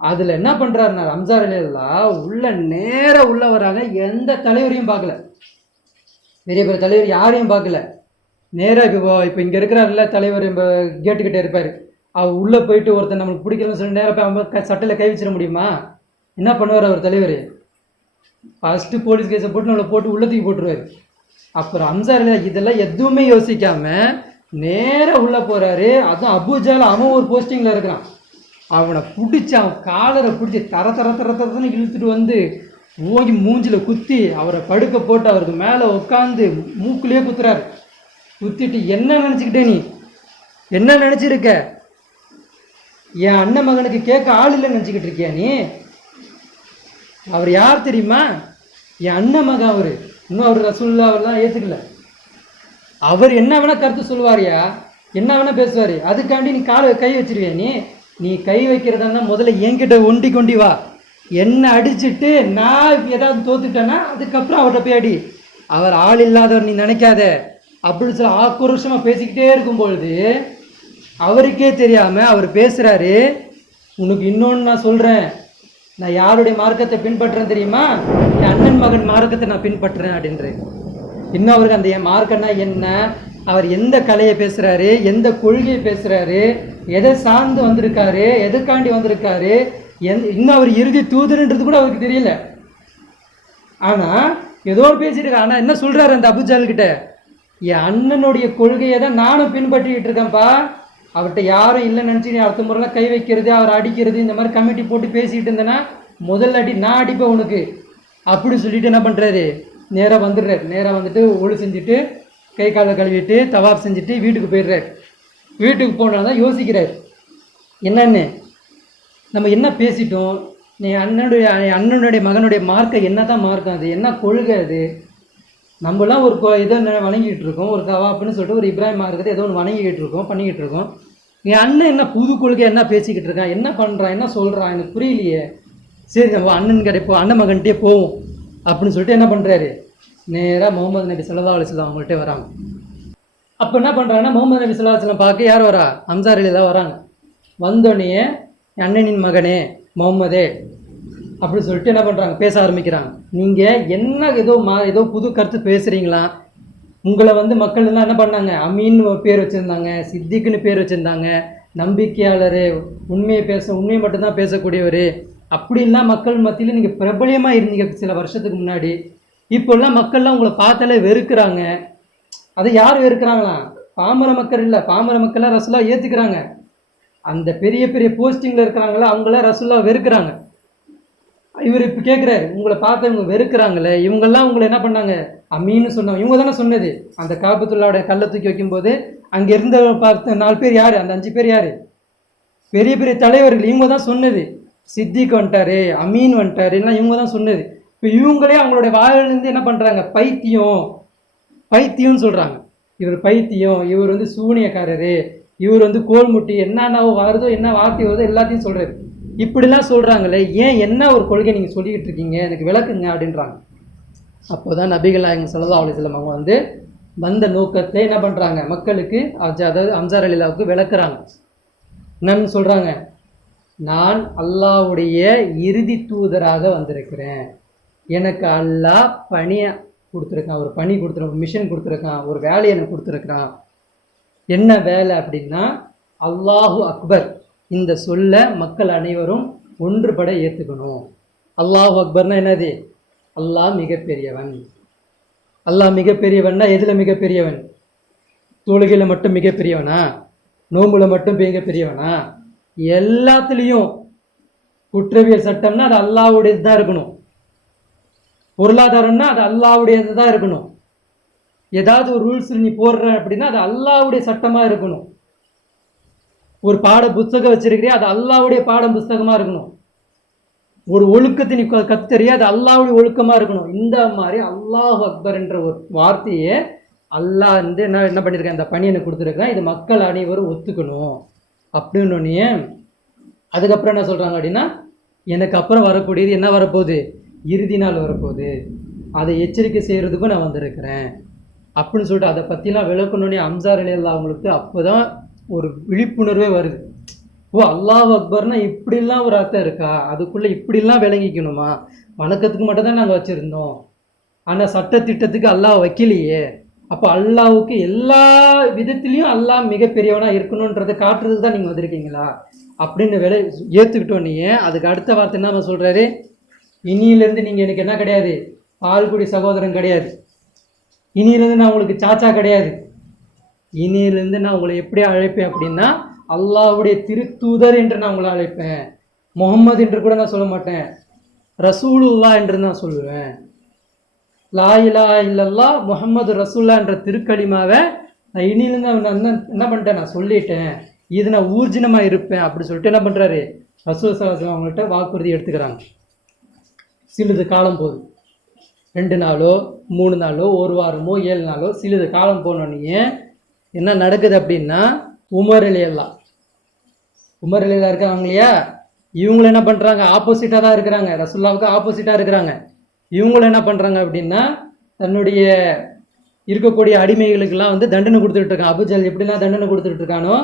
அதில் என்ன பண்ணுறாருன்னா ஹம்சா ரலியல்லாஹு நேராக உள்ளே வராங்க. எந்த தலைவரையும் பார்க்கல, பெரிய பெரிய தலைவர் யாரையும் பார்க்கல. நேராக இப்போ இங்கே இருக்கிறாருல்ல தலைவர், இப்போ கேட்டுக்கிட்டே இருப்பார், அவர் உள்ளே போயிட்டு ஒருத்தர் நம்மளுக்கு பிடிக்கலன்னு சொல்லி நேராக போய் அவங்க சட்டையில் கை வச்சிட முடியுமா? என்ன பண்ணுவார் அவர் தலைவர், ஃபஸ்ட்டு போலீஸ் கேஸை போட்டு நம்மளை போட்டு உள்ளத்துக்கு போட்டுருவார். அப்புறம் ஹம்சா ரலியல்லாஹு இதெல்லாம் எதுவுமே யோசிக்காமல் நேராக உள்ளே போகிறாரு. அதுவும் அபூஜால் அவன் ஒரு போஸ்டிங்கில் இருக்கிறான். அவனை பிடிச்சி அவன் காலரை பிடிச்சி தர தர தர தரன்னு இழுத்துட்டு வந்து ஓங்கி மூஞ்சில் குத்தி அவரை படுக்க போட்டு அவருக்கு மேலே உட்காந்து மூக்குலேயே குத்துறாரு. குத்திட்டு என்ன நினச்சிக்கிட்டே, நீ என்ன நினச்சிருக்க, என் அண்ணன் மகனுக்கு கேட்க ஆள் இல்லைன்னு நினச்சிக்கிட்டு இருக்கியா நீ? அவர் யார் தெரியுமா, என் அண்ணன் மகன். அவர் இன்னும் அவர் ரசூலுல்லாஹ் அவர்லாம் ஏற்றுக்கல. அவர் என்ன வேணால் கருத்து சொல்லுவாரியா, என்ன வேணால் பேசுவார். அதுக்காண்டி நீ கை வச்சிருவியா? நீ கை வைக்கிறதா முதல்ல என்கிட்ட கொண்டி வா, என்னை அடிச்சுட்டு நான் ஏதாவது தோத்துட்டேன்னா அதுக்கப்புறம் அவர்கிட்ட போய் அடி. அவர் ஆள் இல்லாதவர் நீ நினைக்காத அப்படின்னு சொல்லி ஆக்ரோஷமாக பேசிக்கிட்டே இருக்கும் பொழுது அவருக்கே தெரியாமல் அவர் பேசுகிறாரு, உனக்கு இன்னொன்று நான் சொல்கிறேன், நான் யாருடைய மார்க்கத்தை பின்பற்றுறேன் தெரியுமா, என் அண்ணன் மகன் மார்க்கத்தை நான் பின்பற்றுறேன் அப்படின்ற. இன்னும் அவருக்கு அந்த மார்க்கம்னா என்ன, அவர் எந்த கலையை பேசுகிறாரு, எந்த கொள்கையை பேசுகிறாரு, எதை சார்ந்து வந்திருக்காரு, எதுக்காண்டி வந்திருக்காரு, இன்னும் அவர் இறுதி தூதர்ன்றது கூட அவருக்கு தெரியல. ஆனால் ஏதோ பேசிட்டு, ஆனால் என்ன சொல்கிறாரு அந்த அபுஜால் கிட்ட, என் அண்ணனுடைய கொள்கையை தான் நானும் பின்பற்றிக்கிட்டு இருக்கேன்ப்பா, அவர்கிட்ட யாரும் இல்லைன்னு நினச்சி நீ அடுத்த முறைலாம் கை வைக்கிறது, அவர் அடிக்கிறது, இந்த மாதிரி கமிட்டி போட்டு பேசிக்கிட்டு இருந்தேன்னா முதல்ல அடி நான் அடிப்பேன் உனக்கு அப்படின்னு சொல்லிட்டு என்ன பண்ணுறாரு, நேராக வந்துடுறாரு. நேராக வந்துட்டு ஒழு செஞ்சுட்டு கை காலை கழுவிட்டு தவாப் செஞ்சுட்டு வீட்டுக்கு போயிடுறாரு. வீட்டுக்கு போனால் தான் யோசிக்கிறார், என்னன்னு நம்ம என்ன பேசிட்டோம், நீ அண்ணனுடைய மகனுடைய மார்க்கை என்ன தான் மார்க்கம், அது என்ன கொள்கை, அது நம்மளாம் ஒரு இதை வணங்கிக்கிட்டு இருக்கோம், ஒரு தவாப்புன்னு சொல்லிட்டு ஒரு இப்ராஹிம் மார்க்கத்தை ஏதோ ஒன்று வணங்கிக்கிட்டு இருக்கோம், பண்ணிக்கிட்டு இருக்கோம். என் அண்ணன் என்ன புது கொள்கை என்ன பேசிக்கிட்டு இருக்கான், என்ன பண்ணுறான், என்ன சொல்கிறான், எனக்கு புரியலையே. சரி நம்ம அண்ணன் கிடைப்போம், அண்ணன் மகன்கிட்டே போவோம் அப்படின்னு சொல்லிட்டு என்ன பண்ணுறாரு, நேராக முகமது நபி ஸல்லல்லாஹு அலைஹி வஸல்லம் அவங்கள்ட்ட வராங்க. அப்போ என்ன பண்ணுறாங்கன்னா, முகமது நபி ஸல்லல்லாஹு அலைஹி வஸல்லம் பார்க்க யார் வரா, அன்சார் அலிலாம் வராங்க. வந்தோடனே என் அண்ணனின் மகனே முகமதே அப்படின்னு சொல்லிட்டு என்ன பண்ணுறாங்க, பேச ஆரம்பிக்கிறாங்க. நீங்கள் என்ன ஏதோ புது கருத்து பேசுகிறீங்களா, உங்களை மக்கள் எல்லாம் என்ன பண்ணாங்க, அமீன்னு ஒரு பேர் வச்சுருந்தாங்க, சித்திக்குன்னு பேர் வச்சுருந்தாங்க, நம்பிக்கையாளர், உண்மையை மட்டும்தான் பேசக்கூடியவர், அப்படிலாம் மக்கள் மத்தியில் நீங்கள் பிரபலியமாக இருந்தீங்க சில வருஷத்துக்கு முன்னாடி. இப்போல்லாம் மக்கள்லாம் உங்களை பார்த்தாலே வெறுக்கிறாங்க. அதை யார் வெறுக்கிறாங்களாம், பாமர மக்கள் இல்லை, பாமர மக்கள்லாம் ரசூலா ஏற்றுக்கிறாங்க. அந்த பெரிய பெரிய போஸ்டிங்கில் இருக்கிறாங்களா அவங்களாம் ரசூலா வெறுக்கிறாங்க. இவர் இப்போ கேட்குறாரு, உங்களை பார்த்து இவங்க வெறுக்கிறாங்களே, இவங்கெல்லாம் உங்களை என்ன பண்ணாங்க, அமீன்னு சொன்னாங்க. இவங்க தானே சொன்னது, அந்த காபத்துல்லாவுடைய கல்லை தூக்கி வைக்கும்போது அங்கே இருந்த 4 பேர் யார், அந்த 5 பேர் யார், பெரிய பெரிய தலைவர்கள், இவங்க தான் சொன்னது. சித்திக் வந்துட்டாரு, அமீன் வந்துட்டாரு, எல்லாம் இவங்க தான் சொன்னது. இப்போ இவங்களே அவங்களுடைய வாயிலிருந்து என்ன பண்ணுறாங்க, பைத்தியம்னு சொல்கிறாங்க. இவர் பைத்தியம், இவர் சூனியக்காரரு, இவர் கோல்முட்டி, என்னென்ன வருதோ என்ன வார்த்தை வருதோ எல்லாத்தையும் சொல்கிறாரு. இப்படிலாம் சொல்கிறாங்களே, ஏன் என்ன ஒரு கொள்கை நீங்கள் சொல்லிக்கிட்டு இருக்கீங்க, எனக்கு விளக்குங்க அப்படின்றாங்க. அப்போ தான் நபிகள் நாயகம் ஸல்லல்லாஹு அலைஹி வஸல்லம் அவங்க வந்த நோக்கத்தை என்ன பண்ணுறாங்க, மக்களுக்கு அதாவது அன்சார் அலிலாவுக்கு விளக்குறாங்க. என்னன்னு சொல்கிறாங்க, நான் அல்லாஹ்வுடைய இறுதி தூதராக வந்திருக்கிறேன், எனக்கு அல்லாஹ் பணியை கொடுத்துருக்கான், ஒரு பணி கொடுத்துருக்கான், மிஷன் கொடுத்துருக்கான், ஒரு வேலையை எனக்கு கொடுத்துருக்குறான். என்ன வேலை அப்படின்னா, அல்லாஹு அக்பர் இந்த சொல்ல மக்கள் அனைவரும் ஒன்றுபட ஏற்றுக்கணும். அல்லாஹு அக்பர்னா என்னது, அல்லாஹ் மிகப்பெரியவன். அல்லாஹ் மிகப்பெரியவன்னா எதில் மிகப்பெரியவன், தொழுகையில் மட்டும் மிகப்பெரியவனா, நோம்புல மட்டும் மிகப்பெரியவனா, எல்லாத்துலேயும். குற்றவியல் சட்டம்னா அது அல்லாஹ்வுடையது தான் இருக்கணும், பொருளாதாரம்னா அது அல்லாஹ்வுடையது தான் இருக்கணும், ஏதாவது ஒரு ரூல்ஸ் நீ போடுற அப்படின்னா அது அல்லாஹ்வுடைய சட்டமாக இருக்கணும். ஒரு பாட புத்தகம் வச்சிருக்கிறியா அது அல்லாஹ்வுடைய பாடம் புஸ்தகமாக இருக்கணும். ஒரு ஒழுக்கத்தை நீ கத்துறியா அது அல்லாஹ்வுடைய ஒழுக்கமாக இருக்கணும். இந்த மாதிரி அல்லாஹ் அக்பர் என்ற ஒரு வார்த்தையை அல்லாஹ் என்ன பண்ணியிருக்கேன், இந்த பணி எனக்கு கொடுத்துருக்கேன், இது மக்கள் அனைவரும் ஒத்துக்கணும் அப்படின்னோடனே அதுக்கப்புறம் என்ன சொல்கிறாங்க அப்படின்னா, எனக்கு அப்புறம் வரக்கூடியது என்ன வரப்போகுது, இறுதி நாள் வரப்போகுது, அதை எச்சரிக்கை செய்கிறதுக்கும் நான் வந்திருக்கிறேன் அப்படின்னு சொல்லிட்டு அதை பற்றிலாம் விளக்கணுன்னே அன்சார் ரலியல்லாஹு அவங்களுக்கு அப்போ தான் ஒரு விழிப்புணர்வே வருது. ஓ, அல்லாஹ் அக்பர்னா இப்படிலாம் ஒரு அர்த்தம் இருக்கா, அதுக்குள்ளே இப்படிலாம் விளங்கிக்கணுமா, வணக்கத்துக்கு மட்டும் தான் நாங்கள் வச்சுருந்தோம், ஆனால் சட்டத்திட்டத்துக்கு அல்லாஹ் வைக்கலையே, அப்போ அல்லாஹ்வுக்கு எல்லா விதத்துலேயும் அல்லாஹ் மிகப்பெரியவனாக இருக்கணுன்றதை காட்டுறதுக்கு தான் நீங்கள் வந்திருக்கீங்களா அப்படின்னு ஏற்றுக்கிட்டோன்னே அதுக்கு அடுத்த வார்த்தை என்ன சொல்கிறாரு, இனியிலேருந்து நீங்கள் எனக்கு என்ன கிடையாது, பால்குடி சகோதரன் கிடையாது, இனியிலேருந்து நான் உங்களுக்கு சாச்சா கிடையாது, இனியிலேருந்து நான் உங்களை எப்படி அழைப்பேன் அப்படின்னா அல்லாஹ்வுடைய திருத்தூதர் என்று நான் உங்களை அழைப்பேன், முகம்மது என்று கூட நான் சொல்ல மாட்டேன், ரசூலுல்லா என்று நான் சொல்லுவேன். லா இலாஹா இல்லல்லாஹ் முஹம்மது ரசூல்லா என்ற திருக்கலிமாவை நான் இனியிலேருந்து என்ன பண்ணிட்டேன், நான் சொல்லிட்டேன், இது நான் ஊர்ஜினமாக இருப்பேன் அப்படி சொல்லிட்டு என்ன பண்ணுறாரு, ரசூல் ஸல்லல்லாஹு அலைஹி வஸல்லம் அவங்கள்ட்ட வாக்குறுதி எடுத்துக்கிறாங்க. சிறிது காலம் போகுது, 2 நாளோ 3 நாளோ 1 வாரமோ 7 நாளோ சிறிது காலம் போனோடனே என்ன நடக்குது அப்படின்னா, உமர் அலியல்லா இருக்காங்க இல்லையா, இவங்களை என்ன பண்ணுறாங்க, ஆப்போசிட்டாக தான் இருக்கிறாங்க, ரசூலுல்லாவுக்கு ஆப்போசிட்டாக இருக்கிறாங்க. இவங்களும் என்ன பண்ணுறாங்க அப்படின்னா தன்னுடைய இருக்கக்கூடிய அடிமைகளுக்கெல்லாம் வந்து தண்டனை கொடுத்துட்டு இருக்கான். அபுஜல் எப்படிலாம் தண்டனை கொடுத்துட்டு இருக்கானோ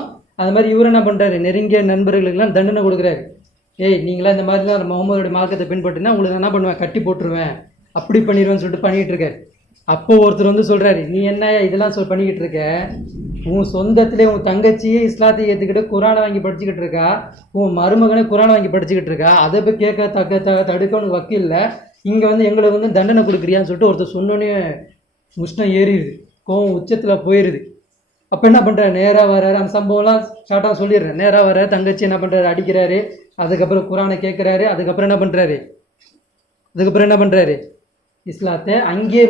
அது மாதிரி இவர் என்ன பண்ணுறாரு, நெருங்கிய நண்பர்களுக்கெல்லாம் தண்டனை கொடுக்குறாரு. ஏய் நீங்களாம் இந்த மாதிரிலாம் முகமதுடைய மார்க்கத்தை பின்பற்றினா உங்களுக்கு என்ன பண்ணுவேன், கட்டி போட்டுருவேன், அப்படி பண்ணிடுவேன்னு சொல்லிட்டு பண்ணிகிட்டு இருக்காரு. அப்போ ஒருத்தர் வந்து சொல்கிறாரு, நீ என்ன இதெல்லாம் பண்ணிக்கிட்டு இருக்க, உன் சொந்தத்திலே உன் தங்கச்சியே இஸ்லாத்தை ஏற்றுக்கிட்டு குரானை வாங்கி படிச்சுக்கிட்டு இருக்கா, உன் மருமகனே குரானை வாங்கி படிச்சுக்கிட்டு இருக்கா, அதை போய் கேட்க தடுக்க உனக்கு வக்கீல்ல, இங்கே வந்து எங்களுக்கு வந்து தண்டனை கொடுக்குறியான்னு சொல்லிட்டு ஒருத்தர் சொன்னோன்னே உஷ்ணம் ஏறிடுது, கோவம் உச்சத்தில் போயிடுது. அப்போ என்ன பண்ணுறாரு, நேராக வர்றாரு. அந்த சம்பவம்லாம் ஷார்ட்டாக சொல்லிடுறேன். நேராக வர்றாரு, தங்கச்சி என்ன பண்ணுறாரு, அடிக்கிறாரு. அதுக்கப்புறம் குரானை கேட்குறாரு. அதுக்கப்புறம் என்ன பண்ணுறாரு, இஸ்லாத்தை அங்கேயே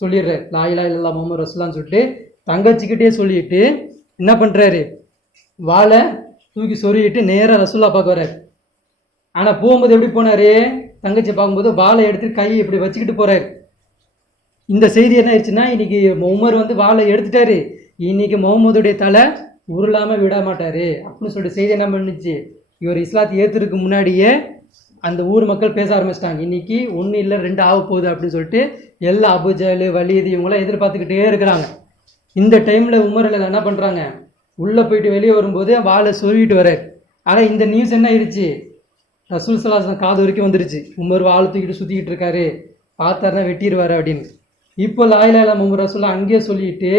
சொல்லிடுறாரு, லா இலாஹ இல்லல்லாஹ் முஹம்மது ரசூலுல்லாஹ்னு சொல்லிட்டு தங்கச்சிக்கிட்டே சொல்லிட்டு என்ன பண்ணுறாரு, வாளை தூக்கி சொருகிட்டு நேராக ரசூலுல்லாஹ் பார்க்க வர்றாரு. ஆனால் போகும்போது எப்படி போனார், தங்கச்சியை பார்க்கும்போது வாளை எடுத்துட்டு கையை இப்படி வச்சுக்கிட்டு போகிறாரு. இந்த செய்தி என்ன ஆயிடுச்சுன்னா, இன்னைக்கு உமர் வந்து வாளை எடுத்துட்டாரு, இன்னைக்கு முகமதுடைய தலை உருளாமல் விட மாட்டார் அப்படின்னு சொல்லிட்டு செய்தி என்ன பண்ணுச்சு, இவர் இஸ்லாத்தை ஏற்றுறதுக்கு முன்னாடியே அந்த ஊர் மக்கள் பேச ஆரம்பிச்சிட்டாங்க. இன்றைக்கி 1 இல்லை 2 ஆக போகுது அப்படின்னு சொல்லிட்டு எல்லா அபுஜல் வலீது இவங்களாம் எதிர்பார்த்துக்கிட்டே இருக்கிறாங்க. இந்த டைமில் உமரில் என்ன பண்ணுறாங்க, உள்ளே போயிட்டு வெளியே வரும்போது வாளை சொல்லிட்டு வர்றாரு. ஆனால் இந்த நியூஸ் என்ன ஆயிடுச்சு, ரசூல் ஸல்லல்லாஹு அலைஹி வஸல்லம் காது வரைக்கும் வந்துருச்சு, உமர் வாளை தூக்கிட்டு சுற்றிக்கிட்டு இருக்காரு, பார்த்தாருன்னா வெட்டிடுவார் அப்படின்னு. இப்போ லா இலாஹ இல்லல்லாஹ் முஹம்மது ரசூலுல்லாஹ் அங்கேயே சொல்லிட்டு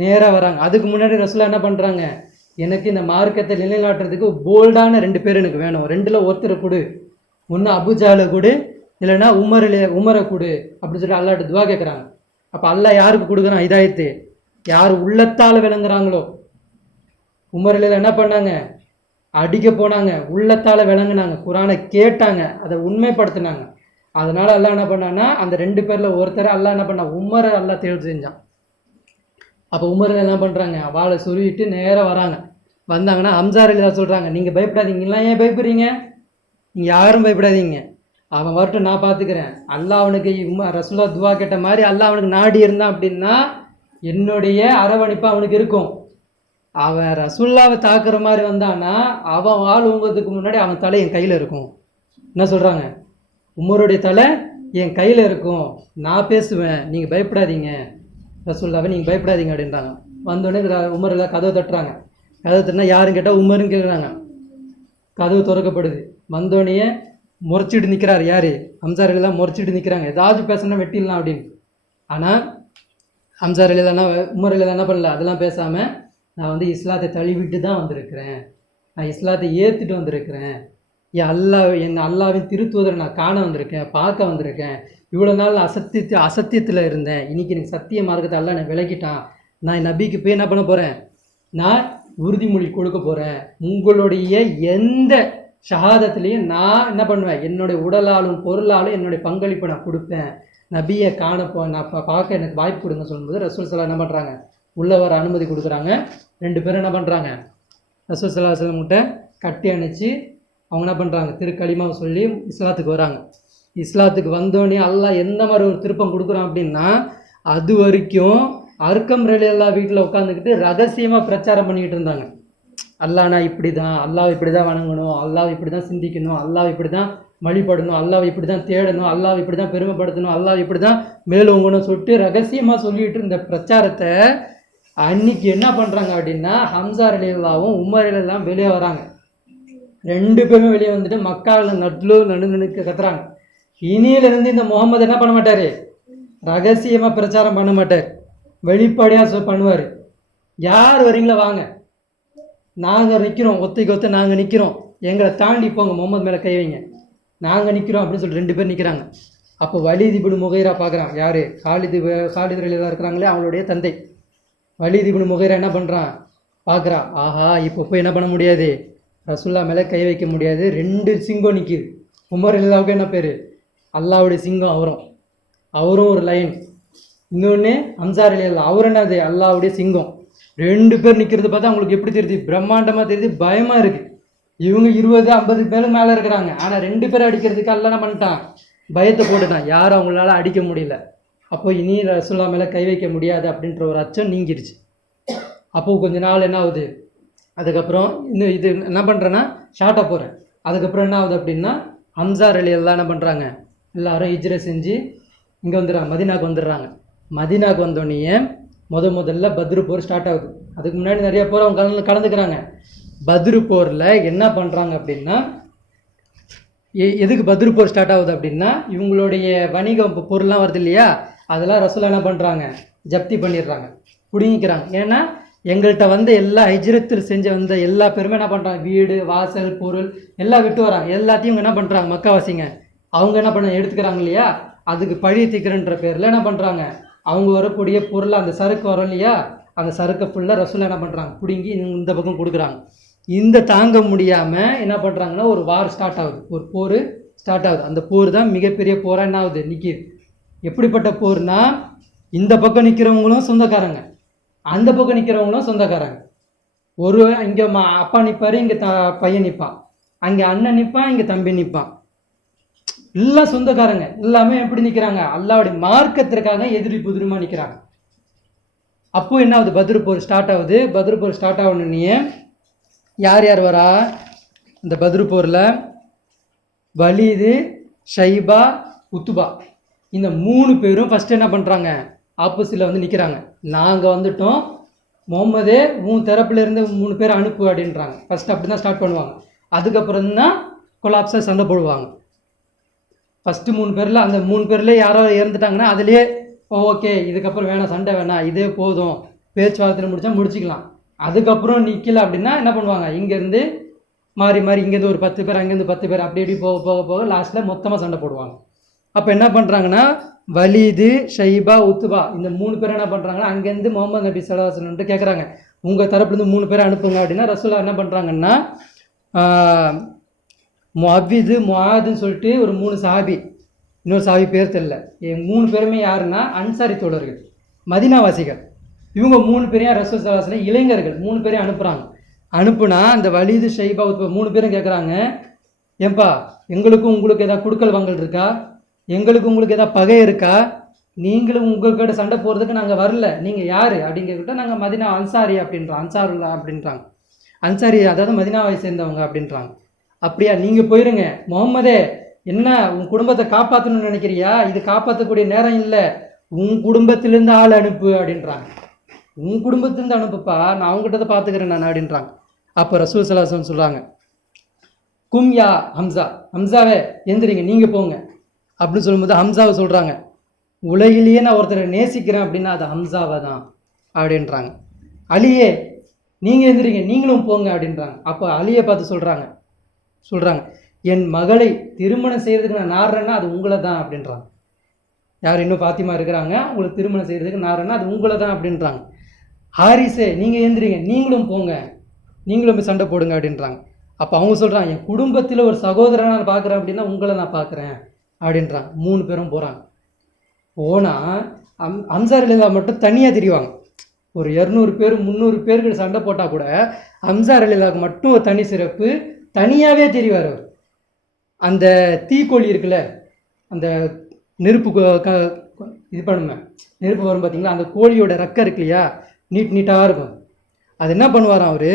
நேராக வராங்க. அதுக்கு முன்னாடி ரசூலுல்லாஹ் என்ன பண்ணுறாங்க, எனக்கு இந்த மார்க்கத்தை நிலைநாட்டுறதுக்கு போல்டான 2 பேர் எனக்கு வேணும், 2ல் ஒருத்தரை கொடு, ஒன்று அபுஜாலை கொடு, இல்லைன்னா உமரை கொடு அப்படின்னு சொல்லி அல்லாஹ்ட்ட துவா கேட்குறாங்க. அப்போ அல்லாஹ் யாருக்கு கொடுக்குறான் ஹிதாயத்து, யார் உள்ளத்தால் விளங்குறாங்களோ. உமரில் என்ன பண்ணாங்க, அடிக்க போனாங்க, உள்ளத்தால் விளங்குனாங்க, குரானை கேட்டாங்க, அதை உண்மைப்படுத்தினாங்க. அதனால அல்லாஹ் என்ன பண்ணான்னா அந்த 2 பேரில் ஒருத்தரை அல்லாஹ் என்ன பண்ணா, உமரை அல்லாஹ் தேர்வு செஞ்சான். அப்போ உமரில் என்ன பண்ணுறாங்க, வாளை சொருகிட்டு நேராக வராங்க. வந்தாங்கன்னா ஹம்ஸா ரலியல்லாஹு சொல்கிறாங்க, நீங்கள் பயப்படாதீங்கலாம், ஏன் பயப்படுறீங்க, நீங்கள் யாரும் பயப்படாதீங்க, அவன் வரட்டும், நான் பார்த்துக்கிறேன். அல்லாஹ் அவனுக்கு ரசூலுல்லாஹ் துவா கேட்ட மாதிரி அல்லாஹ் அவனுக்கு நாடி இருந்தான் அப்படின்னா என்னுடைய அரவணைப்பு அவனுக்கு இருக்கும். அவன் ரசூலுல்லாவை தாக்குற மாதிரி வந்தான்னா அவன் வாள் ஊங்குறதுக்கு முன்னாடி அவன் தலை என் கையில் இருக்கும். என்ன சொல்கிறாங்க, உமருடைய தலை என் கையில் இருக்கும், நான் பேசுவேன், நீங்கள் பயப்படாதீங்க, ரசூலுல்லாவை நீங்கள் பயப்படாதீங்க அப்படின்றாங்க. வந்தோடனே உமர் எல்லாம் கதவை தட்டுறாங்க. கதவை தட்டினா யாரும் கேட்டால் உமருன்னு கேட்குறாங்க. கதவு திறக்கப்படுது. வந்தோடனே முறைச்சிட்டு நிற்கிறார், யார், ஹம்ஸா ரலியல்லாஹு முறைச்சிட்டு நிற்கிறாங்க, ஏதாச்சும் பேசணும்னா வெட்டிடலாம் அப்படின்னு. ஆனால் ஹம்ஸா ரலியல்லாஹு உமர் ரலியல்லாஹு என்ன பண்ணல, அதெல்லாம் பேசாமல் நான் வந்து இஸ்லாத்தை தழுவிட்டு தான் வந்திருக்கிறேன், நான் இஸ்லாத்தை ஏற்றுட்டு வந்திருக்கிறேன், என் அல்லாவின் திருத்துவதரை நான் காண வந்திருக்கேன், பார்க்க வந்திருக்கேன், இவ்வளோ நாள் அசத்தியத்தில் இருந்தேன், இன்றைக்கி எனக்கு சத்திய மார்க்கத்தை அல்லாஹ் நான் விளக்கிட்டான், நான் நபிக்கு போய் என்ன பண்ண போகிறேன், நான் உறுதிமொழி கொடுக்க போகிறேன், உங்களுடைய எந்த ஷஹாதத்துலேயும் நான் என்ன பண்ணுவேன், என்னுடைய உடலாலும் பொருளாலும் என்னுடைய பங்களிப்பை நான் கொடுப்பேன், நபியை நான் பார்க்க எனக்கு வாய்ப்பு கொடுங்க சொல்லும்போது ரசூல் ஸல்லல்லாஹு என்ன பண்ணுறாங்க, உள்ளே வர அனுமதி கொடுக்குறாங்க. 2 பேரும் என்ன பண்ணுறாங்க, ரசூல் ஸல்லல்லாஹு அலைஹி வஸல்லம் கிட்ட கட்டி அணைச்சி அவங்க என்ன பண்ணுறாங்க, திருக்கலிமாவை சொல்லி இஸ்லாத்துக்கு வராங்க. இஸ்லாத்துக்கு வந்தோடனே அல்லாஹ் எந்த மாதிரி ஒரு திருப்பம் கொடுக்குறான் அப்படின்னா, அது வரைக்கும் அர்க்கம் ரலியல்லாஹு வீட்டில் உட்காந்துக்கிட்டு ரகசியமாக பிரச்சாரம் பண்ணிக்கிட்டு இருந்தாங்க. அல்லாஹ்னா இப்படி தான், அல்லாஹ் இப்படி தான் வணங்கணும், அல்லாஹ் இப்படி தான் சிந்திக்கணும், அல்லாஹ் இப்படி தான் வழிபடணும், அல்லாஹ் இப்படி தான் தேடணும், அல்லாஹ் இப்படி தான் பெருமைப்படுத்தணும், அல்லாஹ் இப்படி தான் மேலோங்கணும் சொல்லிட்டு ரகசியமாக சொல்லிட்டு இருந்த பிரச்சாரத்தை அன்னைக்கு என்ன பண்ணுறாங்க அப்படின்னா, ஹம்ஸா ரலியல்லாஹுவும் உமர் ரலியல்லாஹுவும் வெளியே வராங்க. 2 பேருமே வெளியே வந்துட்டு மக்காவில் நடுக்க கத்துறாங்க, இனியிலிருந்து இந்த முகமது என்ன பண்ண மாட்டார், ரகசியமாக பிரச்சாரம் பண்ண மாட்டார், வெளிப்படையாக பண்ணுவார். யார் வரீங்களா வாங்க, நாங்கள் நிற்கிறோம், ஒத்தைக்கு ஒத்த நாங்கள் நிற்கிறோம், எங்களை தாண்டி போங்க, முகமது மேலே கை வைங்க, நாங்கள் நிற்கிறோம் அப்படின்னு சொல்லிட்டு 2 பேர் நிற்கிறாங்க. அப்போ வலீத் இப்னு முகைரா பார்க்குறான், யார், காலித் ரலியல்லாஹு இருக்கிறாங்களே அவங்களுடைய தந்தை வலீத் இப்னு முகைரா என்ன பண்ணுறான், பார்க்குறான், ஆஹா இப்போ போய் என்ன பண்ண முடியாது, ரசூலுல்லாஹ் மேலே கை வைக்க முடியாது, 2 சிங்கம் நிற்கிது. உமர் ரலியல்லாஹுக்கு என்ன பேர், அல்லாஹ்வுடைய சிங்கம், அவரும் ஒரு லைன், இன்னொன்று ஹம்ஸா ரலியல்லாஹு அவர் என்னது, அல்லாஹ்வுடைய சிங்கம். 2 பேர் நிற்கிறது பார்த்தா அவங்களுக்கு எப்படி தெரியுது, பிரம்மாண்டமாக தெரியுது, பயமாக இருக்குது. இவங்க 20-50 பேர் மேலே இருக்கிறாங்க, ஆனால் 2 பேர் அடிக்கிறதுக்கு அல்லாஹ் என்ன பண்ணிட்டான், பயத்தை போட்டுட்டான், யாரும் அவங்களால அடிக்க முடியல. அப்போ இனி ரசூலுல்லாஹ் மேலே கை வைக்க முடியாது அப்படின்ற ஒரு அச்சம் நீங்கிடுச்சு. அப்போது கொஞ்ச நாள் என்ன ஆகுது, அதுக்கப்புறம் இன்னும் இது என்ன பண்ணுறேன்னா ஷார்ட்டாக போகிறேன். அதுக்கப்புறம் என்ன ஆகுது அப்படின்னா, ஹம்ஸா ரலியல்லாஹு என்ன பண்ணுறாங்க, எல்லாரும் ஹிஜ்ரத் செஞ்சு இங்கே வந்துடுறாங்க, மதீனாவுக்கு வந்துடுறாங்க. மதீனாவுக்கு வந்தோடனே முதல்ல பத்ரு போர் ஸ்டார்ட் ஆகுது. அதுக்கு முன்னாடி நிறைய போர் அவங்க கலந்துக்கிறாங்க. பத்ரு போரில் என்ன பண்ணுறாங்க அப்படின்னா, எதுக்கு பத்ரு போர் ஸ்டார்ட் ஆகுது அப்படின்னா, இவங்களுடைய வணிகம் பொருள்லாம் வருது இல்லையா, அதெல்லாம் ரசூலா என்ன பண்ணுறாங்க, ஜப்தி பண்ணிடுறாங்க, பிடுங்கிக்கிறாங்க. ஏன்னா எங்கள்கிட்ட வந்து எல்லா ஹிஜ்ரத்தில் செஞ்ச வந்த எல்லா பேருமே என்ன பண்ணுறாங்க, வீடு வாசல் பொருள் எல்லாம் விட்டு வராங்க. எல்லாத்தையும் இவங்க என்ன பண்ணுறாங்க, மக்காவாசிங்க அவங்க என்ன பண்ண எடுத்துக்கிறாங்க இல்லையா, அதுக்கு பழி தீக்கிறன்ற பேரில் என்ன பண்ணுறாங்க, அவங்க வரக்கூடிய பொருள் அந்த சரக்கு வரும் இல்லையா, அந்த சரக்கை ஃபுல்லாக ரசூலா என்ன பண்ணுறாங்க, பிடுங்கி இந்த பக்கம் கொடுக்குறாங்க. இந்த தாங்க முடியாமல் என்ன பண்ணுறாங்கன்னா ஒரு வார் ஸ்டார்ட் ஆகுது, ஒரு போர் ஸ்டார்ட் ஆகுது. அந்த போர் தான் மிகப்பெரிய போராக என்ன ஆகுது, நிற்கிது. எப்படிப்பட்ட போர்னா, இந்த பக்கம் நிற்கிறவங்களும் சொந்தக்காரங்க, அந்த பக்கம் நிற்கிறவங்களும் சொந்தக்காரங்க. ஒரு இங்கே அப்பா நிற்பார், இங்கே பையன் நிற்பான், அங்கே அண்ணன் நிற்பான், இங்கே தம்பி நிற்பான், எல்லாம் சொந்தக்காரங்க. எல்லாமே எப்படி நிற்கிறாங்க, அல்லாவுடைய மார்க்கத்திற்காக எதிரி புதிரமாக நிற்கிறாங்க. அப்போ என்ன ஆகுது, பத்ரு போர் ஸ்டார்ட் ஆகுது. பத்ரு போர் ஸ்டார்ட் ஆகணுன்னே யார் யார் வரா, இந்த பத்ரு போரில் வலீது, ஷைபா, உத்துபா, இந்த 3 பேரும் ஃபஸ்ட்டு என்ன பண்ணுறாங்க, ஆப்போசிட்டில் வந்து நிற்கிறாங்க. நாங்கள் வந்துட்டோம், முகமதே உன் தரப்புலேருந்து 3 பேர் அனுப்பு அப்படின்றாங்க. ஃபஸ்ட்டு அப்படி தான் ஸ்டார்ட் பண்ணுவாங்க. அதுக்கப்புறம் தான் கொலாப்ஸாக சண்டை போடுவாங்க. ஃபஸ்ட்டு 3 பேரில் அந்த 3 பேர்லேயே யாரோ இறந்துட்டாங்கன்னா அதுலேயே ஓகே, இதுக்கப்புறம் வேணாம், சண்டை வேணாம், இதே போதும், பேச்சுவார்த்தை முடிச்சா முடிச்சிக்கலாம். அதுக்கப்புறம் நிற்கல அப்படின்னா என்ன பண்ணுவாங்க, இங்கேருந்து மாறி இங்கேருந்து ஒரு 10 பேர், அங்கேருந்து 10 பேர், அப்படி இப்படி போக லாஸ்ட்டில் மொத்தமாக சண்டை போடுவாங்க. அப்போ என்ன பண்ணுறாங்கன்னா, வலீது, ஷைபா, உத்துபா இந்த 3 பேர் என்ன பண்ணுறாங்கன்னா, அங்கேருந்து முகமது நபி ஸல்லல்லாஹு அலைஹி வஸல்லம் கேட்குறாங்க, உங்கள் தரப்புலேருந்து 3 பேரை அனுப்புங்க அப்படின்னா, ரசூலா என்ன பண்ணுறாங்கன்னா, முஅவ்விது, முஆதுன்னு சொல்லிட்டு ஒரு 3 சஹாபி, இன்னொரு சஹாபி பேர் தெரியல, 3 பேருமே யாருன்னா அன்சாரி தோழர்கள், மதீனாவாசிகள். இவங்க 3 பேரையும் ரசூல் ஸல்லல்லாஹு அலைஹி வஸல்லம் இளைஞர்கள் 3 பேரையும் அனுப்புகிறாங்க. அனுப்புனா அந்த வலீது, ஷைபா, உத்துபா 3 பேரும் கேட்குறாங்க, ஏன்பா எங்களுக்கும் உங்களுக்கு ஏதாவது குடுக்கல் வாங்கல் இருக்கா, எங்களுக்கு உங்களுக்கு ஏதாவது பகை இருக்கா, நீங்களும் உங்கள்கிட்ட சண்டை போகிறதுக்கு நாங்கள் வரல, நீங்கள் யார் அப்படின்னு கேட்கிட்ட, நாங்கள் மதீனா அன்சாரி அப்படின்றோம், அன்சாருல்லா அப்படின்றாங்க. அன்சாரி அதாவது மதீனாவை சேர்ந்தவங்க அப்படின்றாங்க. அப்படியா, நீங்கள் போயிருங்க, முகமதே என்ன உன் குடும்பத்தை காப்பாற்றணும்னு நினைக்கிறியா, இது காப்பாற்றக்கூடிய நேரம் இல்லை, உன் குடும்பத்திலேருந்து ஆள் அனுப்பு அப்படின்றாங்க. உன் குடும்பத்திலேருந்து அனுப்புப்பா, நான் அவங்ககிட்ட பார்த்துக்கிறேன் நான் அப்படின்றாங்க. அப்போ ரசூல் ஸல்லல்லாஹு அலைஹி வஸல்லம் சொல்கிறாங்க, கும் யா ஹம்சா, ஹம்சாவே எந்திரிங்க, நீங்கள் போங்க அப்படின்னு சொல்லும்போது ஹம்சாவை சொல்கிறாங்க, உலகிலேயே நான் ஒருத்தரை நேசிக்கிறேன் அப்படின்னா அது ஹம்சாவை தான் அப்படின்றாங்க. அலியே நீங்கள் எந்திரிங்க, நீங்களும் போங்க அப்படின்றாங்க. அப்போ அலியை பார்த்து சொல்கிறாங்க, என் மகளை திருமணம் செய்கிறதுக்கு நான் நாடுறேன்னா அது உங்களை தான் அப்படின்றாங்க. யார் இன்னும் ஃபாத்திமா இருக்கிறாங்க, உங்களுக்கு திருமணம் செய்கிறதுக்கு நாடுறேன்னா அது உங்களை தான் அப்படின்றாங்க. ஹாரிஸே நீங்கள் எந்திரிங்க, நீங்களும் போங்க, நீங்களும் போய் சண்டை போடுங்க அப்படின்றாங்க. அப்போ அவங்க சொல்கிறாங்க, என் குடும்பத்தில் ஒரு சகோதரனை நான் பார்க்குறேன் அப்படின்னா உங்களை நான் பார்க்குறேன் அப்படின்றாங்க. 3 பேரும் போகிறாங்க. போனால் அன்சார் அலிலா மட்டும் தனியாக தெரிவாங்க. ஒரு 200 பேர் 300 பேருக்கு சண்டை போட்டால் கூட அன்சார் அலிலாவுக்கு மட்டும் ஒரு தனி சிறப்பு, தனியாகவே தெரிவார் அவர். அந்த தீக்கோழி இருக்குல்ல, அந்த நெருப்பு இது பண்ணுவேன், நெருப்பு வரும் பார்த்தீங்களா, அந்த கோழியோட ரெக்கை இருக்கு இல்லையா, நீட்டாக இருக்கும். அது என்ன பண்ணுவாராம், அவர்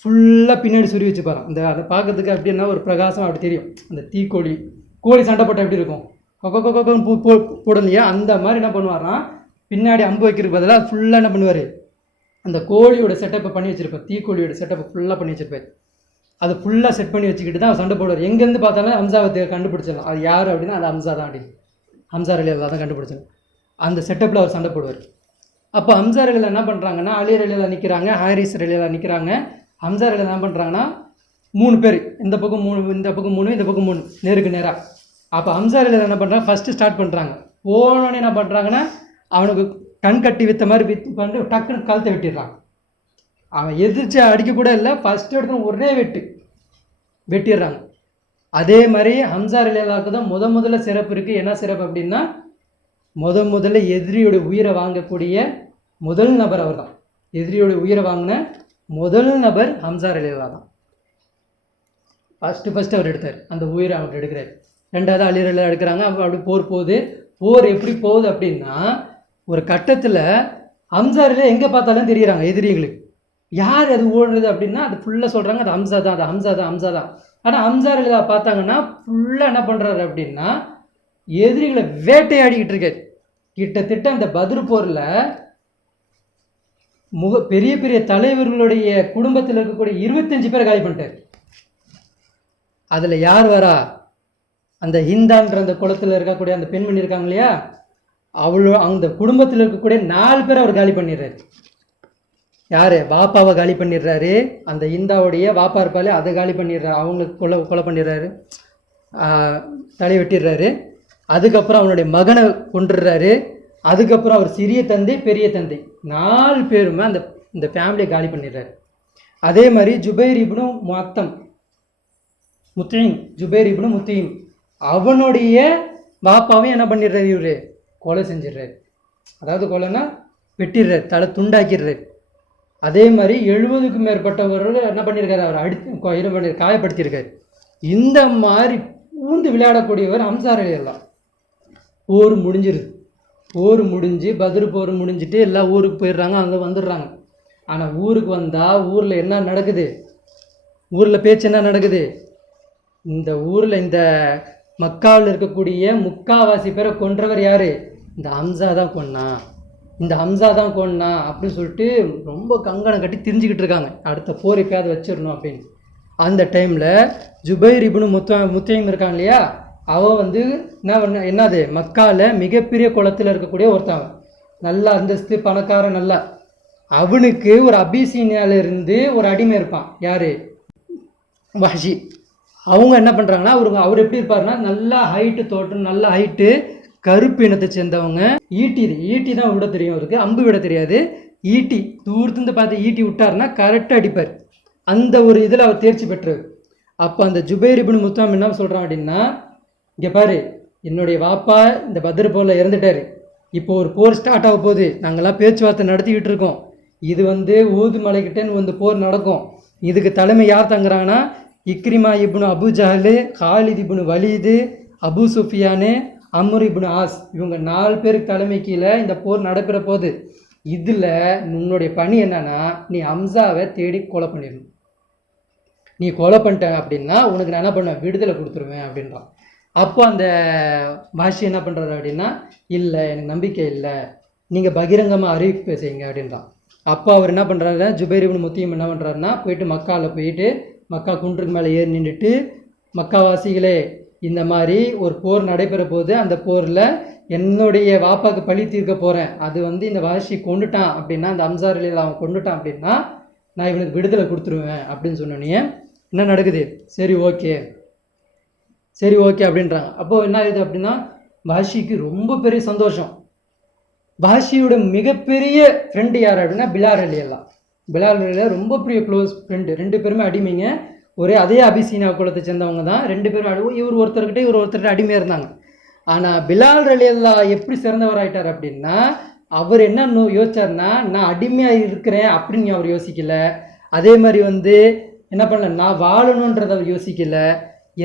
ஃபுல்லாக பின்னாடி சுரி வச்சுப்பாராம். அதை பார்க்கறதுக்கு அப்படின்னா ஒரு பிரகாசம் அப்படி தெரியும். அந்த தீக்கோழி, கோழி சண்டை போட்டால் எப்படி இருக்கும், போடும் இல்லையா, அந்த மாதிரி என்ன பண்ணுவாராம், பின்னாடி அம்பு வைக்கிறதுக்கு பதிலாக ஃபுல்லாக என்ன பண்ணுவார், அந்த கோழியோட செட்டப்பை பண்ணி வச்சுருப்பார், தீக்கோழியோட செட்டப்பை ஃபுல்லாக பண்ணி வச்சுருப்பார். அது ஃபுல்லாக செட் பண்ணி வச்சுக்கிட்டு தான் சண்டை போடுவார். எங்கேருந்து பார்த்தாலும் ஹம்சாவை கண்டுபிடிச்சிடலாம், அது யார் அப்படின்னா அது ஹம்சா தான் அப்படின்னு, ஹம்சார் அலி தான் கண்டுபிடிச்சிடலாம். அந்த செட்டப்பில் அவர் சண்டை போடுவார். அப்போ ஹம்சார் அலியில் என்ன பண்ணுறாங்கன்னா, அலி அலியில் நிற்கிறாங்க, ஹாரிஸ் அலியில் நிற்கிறாங்க. ஹம்சார் அலியில் என்ன பண்ணுறாங்கன்னா 3 பேர், இந்த பக்கம் 3, இந்த பக்கம் 3, இந்த பக்கம் 3, நேருக்கு நேராக. அப்போ ஹம்சார் அலியில் என்ன பண்ணுறாங்க, ஃபஸ்ட்டு ஸ்டார்ட் பண்ணுறாங்க. போனோடனே என்ன பண்ணுறாங்கன்னா, அவனுக்கு கண் கட்டி விற்ற மாதிரி பண்ணிட்டு டக்குன்னு கழுத்தை வெட்டிடுறான். அவன் எதிர்த்து அடிக்க கூட இல்லை, ஃபஸ்ட்டு எடுத்து ஒரே வெட்டிடுறாங்க. அதே மாதிரி ஹம்சார் அலிலாவுக்கு தான் முதல்ல சிறப்பு இருக்குது. என்ன சிறப்பு அப்படின்னா, முதல்ல எதிரியோட உயிரை வாங்கக்கூடிய முதல் நபர் அவர் தான். எதிரியோட உயிரை வாங்கின முதல் நபர் ஹம்சார் அலிலா தான். ஃபஸ்ட்டு அவர் எடுத்தார், அந்த உயிரை அவர் எடுக்கிறார். 2வது அலி அலிலா எடுக்கிறாங்க. அப்படி போர் போகுது. போர் எப்படி போகுது அப்படின்னா, ஒரு கட்டத்தில் ஹம்சார் அலிலா எங்கே பார்த்தாலும் தெரியுறாங்க எதிரிகளுக்கு. யார் அது ஓடுறது அப்படின்னா அது ஃபுல்லாக சொல்கிறாங்க அது ஹம்சா தான், அது ஹம்சா தான். ஆனால் ஹம்சார் அலிலா பார்த்தாங்கன்னா ஃபுல்லாக என்ன பண்ணுறாரு அப்படின்னா, எதிரிகளை வேட்டையாடிக்கிட்டு இருக்காரு. கிட்டத்தட்ட அந்த பத்ர் போரில் பெரிய பெரிய தலைவர்களுடைய குடும்பத்தில் இருக்கக்கூடிய 25 பேரை காலி பண்ணிட்டார். அதில் யார் வரா? அந்த ஹிந்தான்ற அந்த குளத்தில் இருக்கக்கூடிய அந்த பெண்மணி இருக்காங்க இல்லையா, அந்த குடும்பத்தில் இருக்கக்கூடிய 4 பேரை அவர் காலி பண்ணிடுறாரு. யார்? வாப்பாவை காலி பண்ணிடுறாரு. அந்த ஹிந்தாவுடைய வாப்பா இருப்பாலே அதை காலி பண்ணிடுறாரு. அவங்களுக்கு கொலை பண்ணிடுறாரு, தலை வெட்டிடுறாரு. அதுக்கப்புறம் அவனுடைய மகனை கொண்டுடுறாரு. அதுக்கப்புறம் அவர் சிறிய தந்தை, பெரிய தந்தை 4 பேருமே இந்த ஃபேமிலியை காலி பண்ணிடுறாரு. அதே மாதிரி ஜுபைர் இப்னு முத்தீம் அவனுடைய பாப்பாவையும் என்ன பண்ணிடுறாரு? இவரு கொலை செஞ்சிடுறாரு. அதாவது கொலைன்னா வெட்டிடுறாரு, தலை துண்டாக்கிடுறாரு. அதே மாதிரி 70க்கும் மேற்பட்டவர்கள் என்ன பண்ணியிருக்காரு? அவர் காயப்படுத்தியிருக்காரு. இந்த மாதிரி பூந்து விளையாடக்கூடியவர் அம்சார் எல்லாம். போர் முடிஞ்சிருது. போர் முடிஞ்சு பத்ர் போர் முடிஞ்சிட்டு எல்லாம் ஊருக்கு போயிடுறாங்க, அங்கே வந்துடுறாங்க. ஆனால் ஊருக்கு வந்தால் ஊரில் என்ன நடக்குது? ஊரில் பேச்சு என்ன நடக்குது? இந்த ஊரில் இந்த மக்காவில் இருக்கக்கூடிய முக்காவாசி பேரை கொன்றவர் யார்? இந்த ஹம்சா தான் கொன்னா அப்படின்னு சொல்லிட்டு ரொம்ப கங்கணம் கட்டி திரிஞ்சுக்கிட்டு இருக்காங்க. அடுத்த போர் எப்பயாவது வச்சிடணும் அப்படின்னு. அந்த டைமில் ஜுபைர் இப்னு முத்தீம் இருக்காங்க இல்லையா, அவன் என்னது மக்காவில் மிகப்பெரிய குளத்தில் இருக்கக்கூடிய ஒருத்தன், நல்லா அந்தஸ்து பணக்காரன். நல்லா அவனுக்கு ஒரு அபிசீனியாவிலிருந்து ஒரு அடிமை இருப்பான். யார்? வஹ்ஷி. அவங்க என்ன பண்ணுறாங்கன்னா, அவர் எப்படி இருப்பாருன்னா நல்லா ஹைட்டு, தோட்டம் நல்ல ஹைட்டு, கருப்பு இனத்தை சேர்ந்தவங்க. ஈட்டி தான் விட தெரியும் அவருக்கு, அம்பு விட தெரியாது. ஈட்டி தூரத்துலேருந்து பார்த்து ஈட்டி விட்டாருன்னா கரெக்டாக அடிப்பார். அந்த ஒரு இதில் அவர் தேர்ச்சி பெற்றார். அப்போ அந்த ஜுபைர் இப்னு முத்தீம் என்ன சொல்கிறான் அப்படின்னா, இங்கே பாரு, என்னுடைய வாப்பா இந்த பத்ர் போரில் இறந்துட்டார். இப்போ ஒரு போர் ஸ்டார்ட் ஆக போகுது, நாங்கள்லாம் பேச்சுவார்த்தை நடத்திக்கிட்டு இருக்கோம். இது ஊது மலைக்கிட்டேன்னு போர் நடக்கும். இதுக்கு தலைமை யார் தங்குறாங்கன்னா, இக்ரிமா இப்னு அபு ஜஹல், காலித் இப்னு வலீது, அபு சுஃபியானு, அம்ர் இப்னு ஆஸ், இவங்க 4 பேருக்கு தலைமை கீழே இந்த போர் நடக்கிற போது இதில் உன்னுடைய பணி என்னன்னா, நீ ஹம்சாவை தேடி கொலை பண்ணிடணும். நீ கொலை பண்ணிட்ட அப்படின்னா உனக்கு நான் என்ன பண்ணுவேன்? விடுதலை கொடுத்துருவேன் அப்படின்றான். அப்போ அந்த பாஷி என்ன பண்ணுறாரு அப்படின்னா, இல்லை எனக்கு நம்பிக்கை இல்லை, நீங்கள் பகிரங்கமாக அறிவிப்பு செய்யுங்க அப்படின்றான். அப்போ அவர் என்ன பண்ணுறாரு? ஜுபைர் இப்னு முத்தீம் என்ன பண்ணுறாருன்னா, போயிட்டு மக்காவில் போயிட்டு மக்கா குன்றுக்கு மேலே ஏறி நின்றுட்டு, மக்காவாசிகளே, இந்த மாதிரி ஒரு போர் நடைபெற போது, அந்த போரில் என்னுடைய வாப்பாவுக்கு பழி தீர்க்க போகிறேன். அது இந்த வாஷி கொண்டுட்டான் அப்படின்னா, அந்த அம்சார் அலியில் அவன் கொண்டுட்டான் அப்படின்னா நான் இவனுக்கு விடுதலை கொடுத்துருவேன் அப்படின்னு சொன்னோன்னே என்ன நடக்குது? சரி ஓகே அப்படின்றாங்க. அப்போது என்ன ஆகுது அப்படின்னா, பாஷிக்கு ரொம்ப பெரிய சந்தோஷம். பாஷியோட மிகப்பெரிய ஃப்ரெண்டு யார் அப்படின்னா பிலால் அலியெல்லாம் ரொம்ப பெரிய க்ளோஸ் ஃப்ரெண்டு. 2 பேருமே அடிமைங்க. அதே அபிசீனியா குலத்தை சேர்ந்தவங்க தான். 2 பேரும் இவர் ஒருத்தர்கிட்ட அடிமையாக இருந்தாங்க. ஆனால் பிலால் ரலியல்லாஹ் எப்படி சிறந்தவராயிட்டார் அப்படின்னா, அவர் என்ன யோசிச்சார்னா, நான் அடிமையாக இருக்கிறேன் அப்படின்னு அவர் யோசிக்கல. அதே மாதிரி என்ன பண்ணல, நான் வாழணுன்றதை அவர் யோசிக்கல.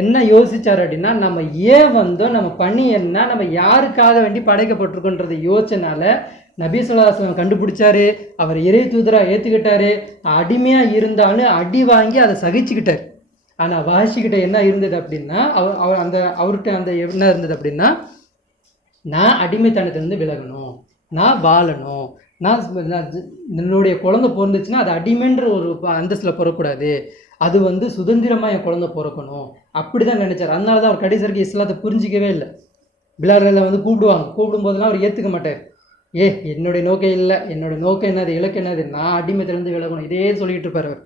என்ன யோசிச்சார் அப்படின்னா, நம்ம ஏன் வந்தோம், நம்ம பணி என்ன, நம்ம யாருக்காக வேண்டி படைக்கப்பட்டிருக்கோன்றதை யோசிச்சனால நபி ஸல்லல்லாஹு அலைஹி வஸல்லம் கண்டுபிடிச்சாரு. அவர் இறை தூதராக ஏற்றுக்கிட்டாரு. அடிமையாக இருந்தாலும் அடி வாங்கி அதை சகிச்சுக்கிட்டார். ஆனால் வாஷிக்கிட்ட என்ன இருந்தது அப்படின்னா, அவர்கிட்ட என்ன இருந்தது அப்படின்னா, நான் அடிமைத்தனத்திலிருந்து விலகணும், நான் வாழணும், நான் என்னுடைய குழந்தை பிறந்துச்சுன்னா அது அடிமைன்ற ஒரு அந்தஸ்தில் பிறக்கூடாது, அது சுதந்திரமாக என் குழந்தை பிறக்கணும், அப்படி தான் நினச்சார். அதனால தான் அவர் கடைசி வரைக்கும் இஸ்லாத்தை புரிஞ்சிக்கவே இல்லை. பிலால் கூப்பிடும்போதெல்லாம் அவர் ஏற்றுக்க மாட்டார். என்னுடைய நோக்கம் இல்லை, என்னோடய நோக்கம் என்னது, இலக்கு என்னது, நான் அடிமைத்திலேருந்து விலகணும், இதே சொல்லிகிட்டு இருப்பார் அவர்.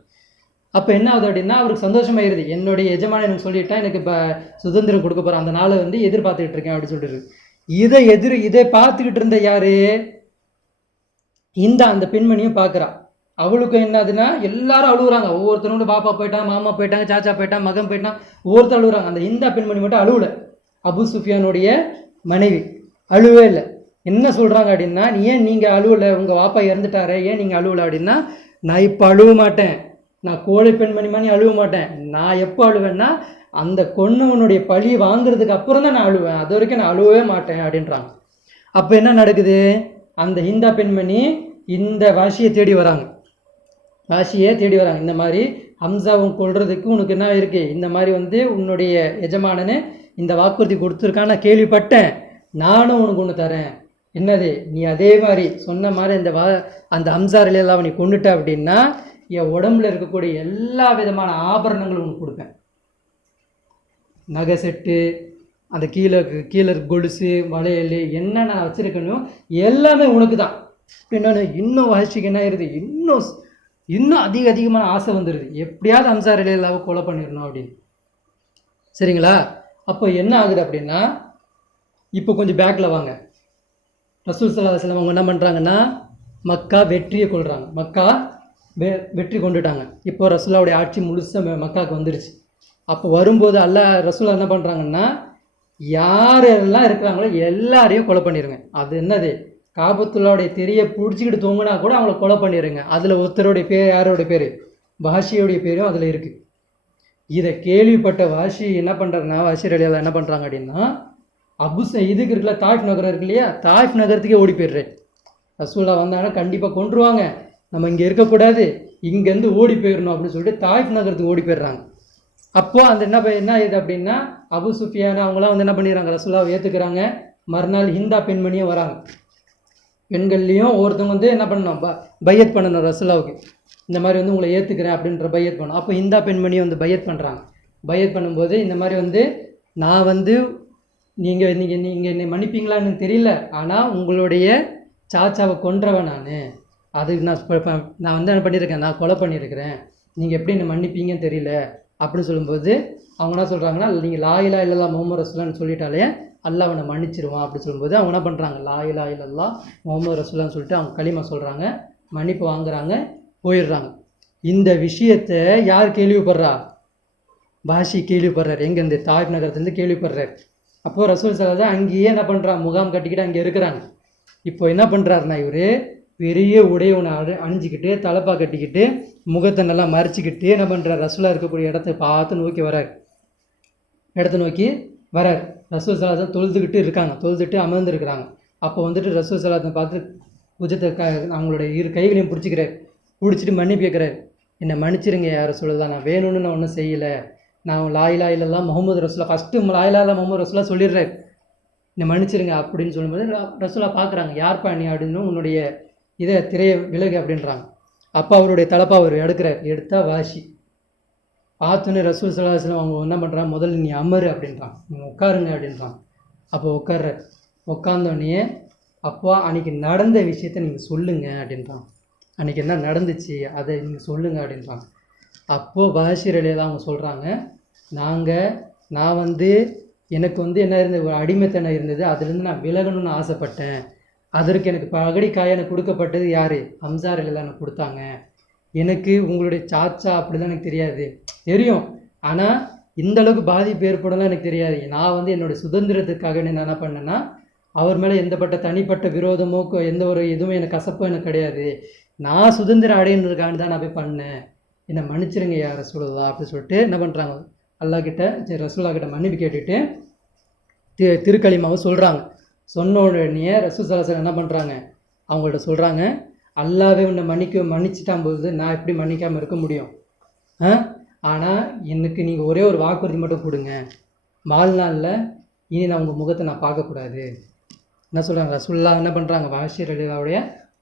அப்போ என்ன ஆகுது அப்படின்னா, அவருக்கு சந்தோஷமாயிருது. என்னுடைய எஜமான எனக்கு சொல்லிட்டா எனக்கு இப்போ சுதந்திரம் கொடுக்க போகிறேன், அந்த நாளை எதிர்பார்த்துக்கிட்டு இருக்கேன் அப்படின்னு சொல்லிட்டு இதை பார்த்துக்கிட்டு இருந்த யாரு? அந்த பெண்மணியும் பார்க்குறா. அவளுக்கும் என்னதுன்னா, எல்லாரும் அழுகுறாங்க. ஒவ்வொருத்தரோட பாப்பா போயிட்டாங்க, மாமா போயிட்டாங்க, சாச்சா போயிட்டான், மகன் போயிட்டான், ஒவ்வொருத்தர் அழுகுறாங்க. அந்த பெண்மணி மட்டும் அழுவலை. அபு சுஃபியானுடைய மனைவி அழுவே இல்லை. என்ன சொல்கிறாங்க அப்படின்னா, ஏன் நீங்கள் அழுவலை, உங்கள் வாப்பா இறந்துட்டாரே, ஏன் நீங்கள் அழுவலை அப்படின்னா, நான் இப்போ அழுவ மாட்டேன், நான் கோழை பெண்மணி மாதிரி அழுவ மாட்டேன். நான் எப்போ அழுவேன்னா, அந்த கொன்னவனுடைய பழி வாங்குறதுக்கு அப்புறம் தான் நான் அழுவேன், அது வரைக்கும் நான் அழுவவே மாட்டேன் அப்படின்றாங்க. அப்போ என்ன நடக்குது? அந்த ஹிந்தா பெண்மணி இந்த வாஷியை தேடி வராங்க. இந்த மாதிரி ஹம்சாவும் கொள்றதுக்கு உனக்கு என்ன இருக்குது, இந்த மாதிரி உன்னுடைய எஜமானனு இந்த வாக்குறுதி கொடுத்துருக்கான்னு நான் கேள்விப்பட்டேன், நானும் உனக்கு ஒன்று தரேன், என்னது, நீ அதே மாதிரி சொன்ன மாதிரி அந்த ஹம்சா ரலியல்லாஹு நீ கொண்டுட்ட அப்படின்னா என் உடம்புல இருக்கக்கூடிய எல்லா விதமான ஆபரணங்களும் உனக்கு கொடுப்பேன். நகை செட்டு, அந்த கீழே கீழே கொலுசு, வளையல், என்ன நான் வச்சுருக்கணும் எல்லாமே உனக்கு தான். என்னென்னு இன்னும் வஹஷிக்கு என்ன ஆயிடுது, இன்னும் அதிகமான ஆசை வந்துடுது, எப்படியாவது ஹம்சா ரலியல்லாஹு கொலை பண்ணிடணும் அப்படின்னு. சரிங்களா? அப்போ என்ன ஆகுது அப்படின்னா, இப்போ கொஞ்சம் பேக்கில் வாங்க. ரசூல் ஸல்லல்லாஹு அலைஹி வஸல்லம் அவங்க என்ன பண்ணுறாங்கன்னா, மக்கா வெற்றியை கொள்கிறாங்க. மக்கா வெற்றி கொண்டுட்டாங்க. இப்போ ரசூலாவுடைய ஆட்சி முழுசாக மக்காவுக்கு வந்துடுச்சு. அப்போ வரும்போது ரசூலா என்ன பண்ணுறாங்கன்னா, யாரெல்லாம் இருக்கிறாங்களோ எல்லாரையும் கொலை பண்ணிடுங்க. அது என்னது, காபத்துல்லாவுடைய தெரிய பிடிச்சிக்கிட்டு தொங்குனா கூட அவங்கள கொலை பண்ணிடுங்க. அதில் ஒருத்தருடைய பேர், யாரோடைய பேர், வஹஷியோடைய பேரும் அதில் இருக்குது. இதை கேள்விப்பட்ட வஹஷி என்ன பண்ணுறாருன்னா, வஹஷி ரலியல்லாஹு என்ன பண்ணுறாங்க அப்படின்னா, இதுக்கு இருக்குல்ல, தாயிஃப் நகரம் இருக்கு இல்லையா, தாயிஃப் நகரத்துக்கே ஓடி போயிடுறேன். ரசூலா வந்தாங்கன்னா கண்டிப்பாக கொன்றுவாங்க, நம்ம இங்கே இருக்கக்கூடாது, இங்கேருந்து ஓடி போயிடணும் அப்படின்னு சொல்லிட்டு தாயிஃப் நகரத்துக்கு ஓடி போயிடுறாங்க. அப்போது அந்த என்ன இது அப்படின்னா, அபு சுஃபியான் அவங்களாம் வந்து என்ன பண்ணிடுறாங்க, ரசூலாவை ஏற்றுக்கிறாங்க. மறுநாள் ஹிந்தா பெண்மணியும் வராங்க. பெண்கள்லேயும் ஒவ்வொருத்தவங்க வந்து என்ன பண்ணணும், பையத் பண்ணணும் ரசூலாவுக்கு. இந்த மாதிரி வந்து உங்களை ஏற்றுக்கிறேன் அப்படின்ற பையத் பண்ணணும். அப்போ ஹிந்தா பெண்மணியும் வந்து பையத் பண்ணுறாங்க. பையத் பண்ணும்போது இந்த மாதிரி வந்து, நான் வந்து நீங்கள் என்னை மன்னிப்பீங்களான்னு எனக்கு தெரியல, ஆனால் உங்களுடைய சாச்சாவை கொன்றவன் நான், அதுக்கு நான் வந்து என்ன பண்ணியிருக்கேன், நான் கொலை பண்ணியிருக்கிறேன், நீங்கள் எப்படி என்னை மன்னிப்பீங்கன்னு தெரியல அப்படின்னு சொல்லும்போது அவங்க என்ன சொல்கிறாங்கன்னா, நீங்கள் லா இலாஹ இல்லல்லாஹ் முஹம்மது ரசூலுல்லாஹ்னு சொல்லிட்டாலே அல்லாஹ் அவனை மன்னிச்சிருவான் அப்படின்னு சொல்லும்போது அவங்க என்ன பண்ணுறாங்க, லா இலாஹ இல்லல்லாஹ் முஹம்மது ரசூலுல்லாஹ்னு சொல்லிட்டு அவங்க களிமா சொல்கிறாங்க, மன்னிப்பு வாங்குறாங்க, போயிடுறாங்க. இந்த விஷயத்தை யார் கேள்விப்படுறா, வஹஷி கேள்விப்படுறாரு. எங்கேருந்து, தாயிஃப் நகரத்துலேருந்து கேள்விப்படுறாரு. அப்போது ரசூல் ஸல்லல்லாஹு அலைஹி அங்கேயே என்ன பண்ணுறாங்க, முகாம் கட்டிக்கிட்டு அங்கே இருக்கிறாங்க. இப்போ என்ன பண்ணுறாருன்னா, இவர் பெரிய உடைய ஒன்று அணிஞ்சிக்கிட்டு, தலப்பா கட்டிக்கிட்டு, முகத்தை நல்லா மறைச்சிக்கிட்டு என்ன பண்ணுறார், ரசூலா இருக்கக்கூடிய இடத்த நோக்கி வரார். ரசூல் ஸல்லல்லாஹு அலைஹி தொழுதுகிட்டு இருக்காங்க, தொழுதுட்டு அமர்ந்துருக்கிறாங்க. அப்போ வந்துட்டு ரசூல் ஸல்லல்லாஹு அலைஹி பார்த்து புஜத்தை அவங்களுடைய இரு கைகளையும் பிடிச்சிட்டு மன்னிப்பு கேட்குறாரு. என்னை மன்னிச்சிருங்க யார் ரசூலுல்லாஹ், நான் வேணும்னு நான் ஒன்றும் செய்யலை, நான் லா இலாஹ இல்லல்லாஹ் முஹம்மது ரசூலுல்லாஹ் ஃபஸ்ட்டு லா இலாஹ இல்லல்லாஹ் முஹம்மது ரசூலுல்லாஹ் சொல்லிடுறாரு, என்னை மன்னிச்சிருங்க அப்படின்னு சொல்லும்போது ரசூலுல்லாஹ் பார்க்குறாங்க, யார்ப்பா நீ அப்படின்னு, உன்னுடைய இதை திரைய விலகு அப்படின்றாங்க. அப்போ அவருடைய தலப்பா அவர் எடுத்தா வஹஷி. பார்த்தோன்னே ரசூல் ஸல்லல்லாஹு அலைஹி வஸல்லம் அவங்க என்ன பண்ணுறாங்க, முதல்ல நீ அமரு அப்படின்றாங்க, நீங்கள் உட்காருங்க அப்படின்றாங்க. அப்போ உட்காந்தோடனே அப்போ அன்றைக்கி நடந்த விஷயத்த நீங்கள் சொல்லுங்கள் அப்படின்றாங்க. அன்றைக்கி என்ன நடந்துச்சு அதை நீங்கள் சொல்லுங்கள் அப்படின்றாங்க. அப்போது வஹஷி ரலியல்லாஹு அவங்க சொல்கிறாங்க, நான் வந்து எனக்கு வந்து என்ன இருந்தது, ஒரு அடிமைத்தனம் இருந்தது, அதுலேருந்து நான் விலகணும்னு ஆசைப்பட்டேன். அதற்கு எனக்கு பகடிக்காய் எனக்கு கொடுக்கப்பட்டது யார், ஹம்சா ரலியல்லாஹு எனக்கு கொடுத்தாங்க. எனக்கு உங்களுடைய சாச்சா அப்படிலாம் எனக்கு தெரியும், ஆனால் இந்தளவுக்கு பாதிப்பு ஏற்படலாம் எனக்கு தெரியாது. நான் வந்து என்னுடைய சுதந்திரத்துக்காக நான் என்ன பண்ணேன்னா, அவர் மேலே தனிப்பட்ட விரோதமோ எந்த ஒரு இதுவும் எனக்கு கசப்போ எனக்கு கிடையாது, நான் சுதந்திரம் அடையிறதுக்காக தான் நான் போய் பண்ணேன், என்னை மன்னிச்சிருங்க யார் ரசூலுல்லாஹ் அப்படின்னு சொல்லிட்டு என்ன பண்ணுறாங்க, அல்லாஹ் கிட்ட ரசூலுல்லாஹ் கிட்ட மன்னிப்பு கேட்டுட்டு திருக்கலிமாவை சொல்கிறாங்க. சொன்ன உடனே ரசூல் ஸல்லல்லாஹு அலைஹி வஸல்லம் என்ன பண்ணுறாங்க, அவங்கள்ட்ட சொல்கிறாங்க, அல்லாவே உன்னை மன்னிச்சிட்டான் போது நான் எப்படி மன்னிக்காமல் இருக்க முடியும், ஆனால் எனக்கு நீங்கள் ஒரே ஒரு வாக்குறுதி மட்டும் கொடுங்க, வாழ்நாளில் இனி நான் உங்கள் முகத்தை நான் பார்க்கக்கூடாது. என்ன சொல்கிறாங்க, ரசூலுல்லாஹ் என்ன பண்ணுறாங்க, வஹஷி ரலியல்லாஹுடைய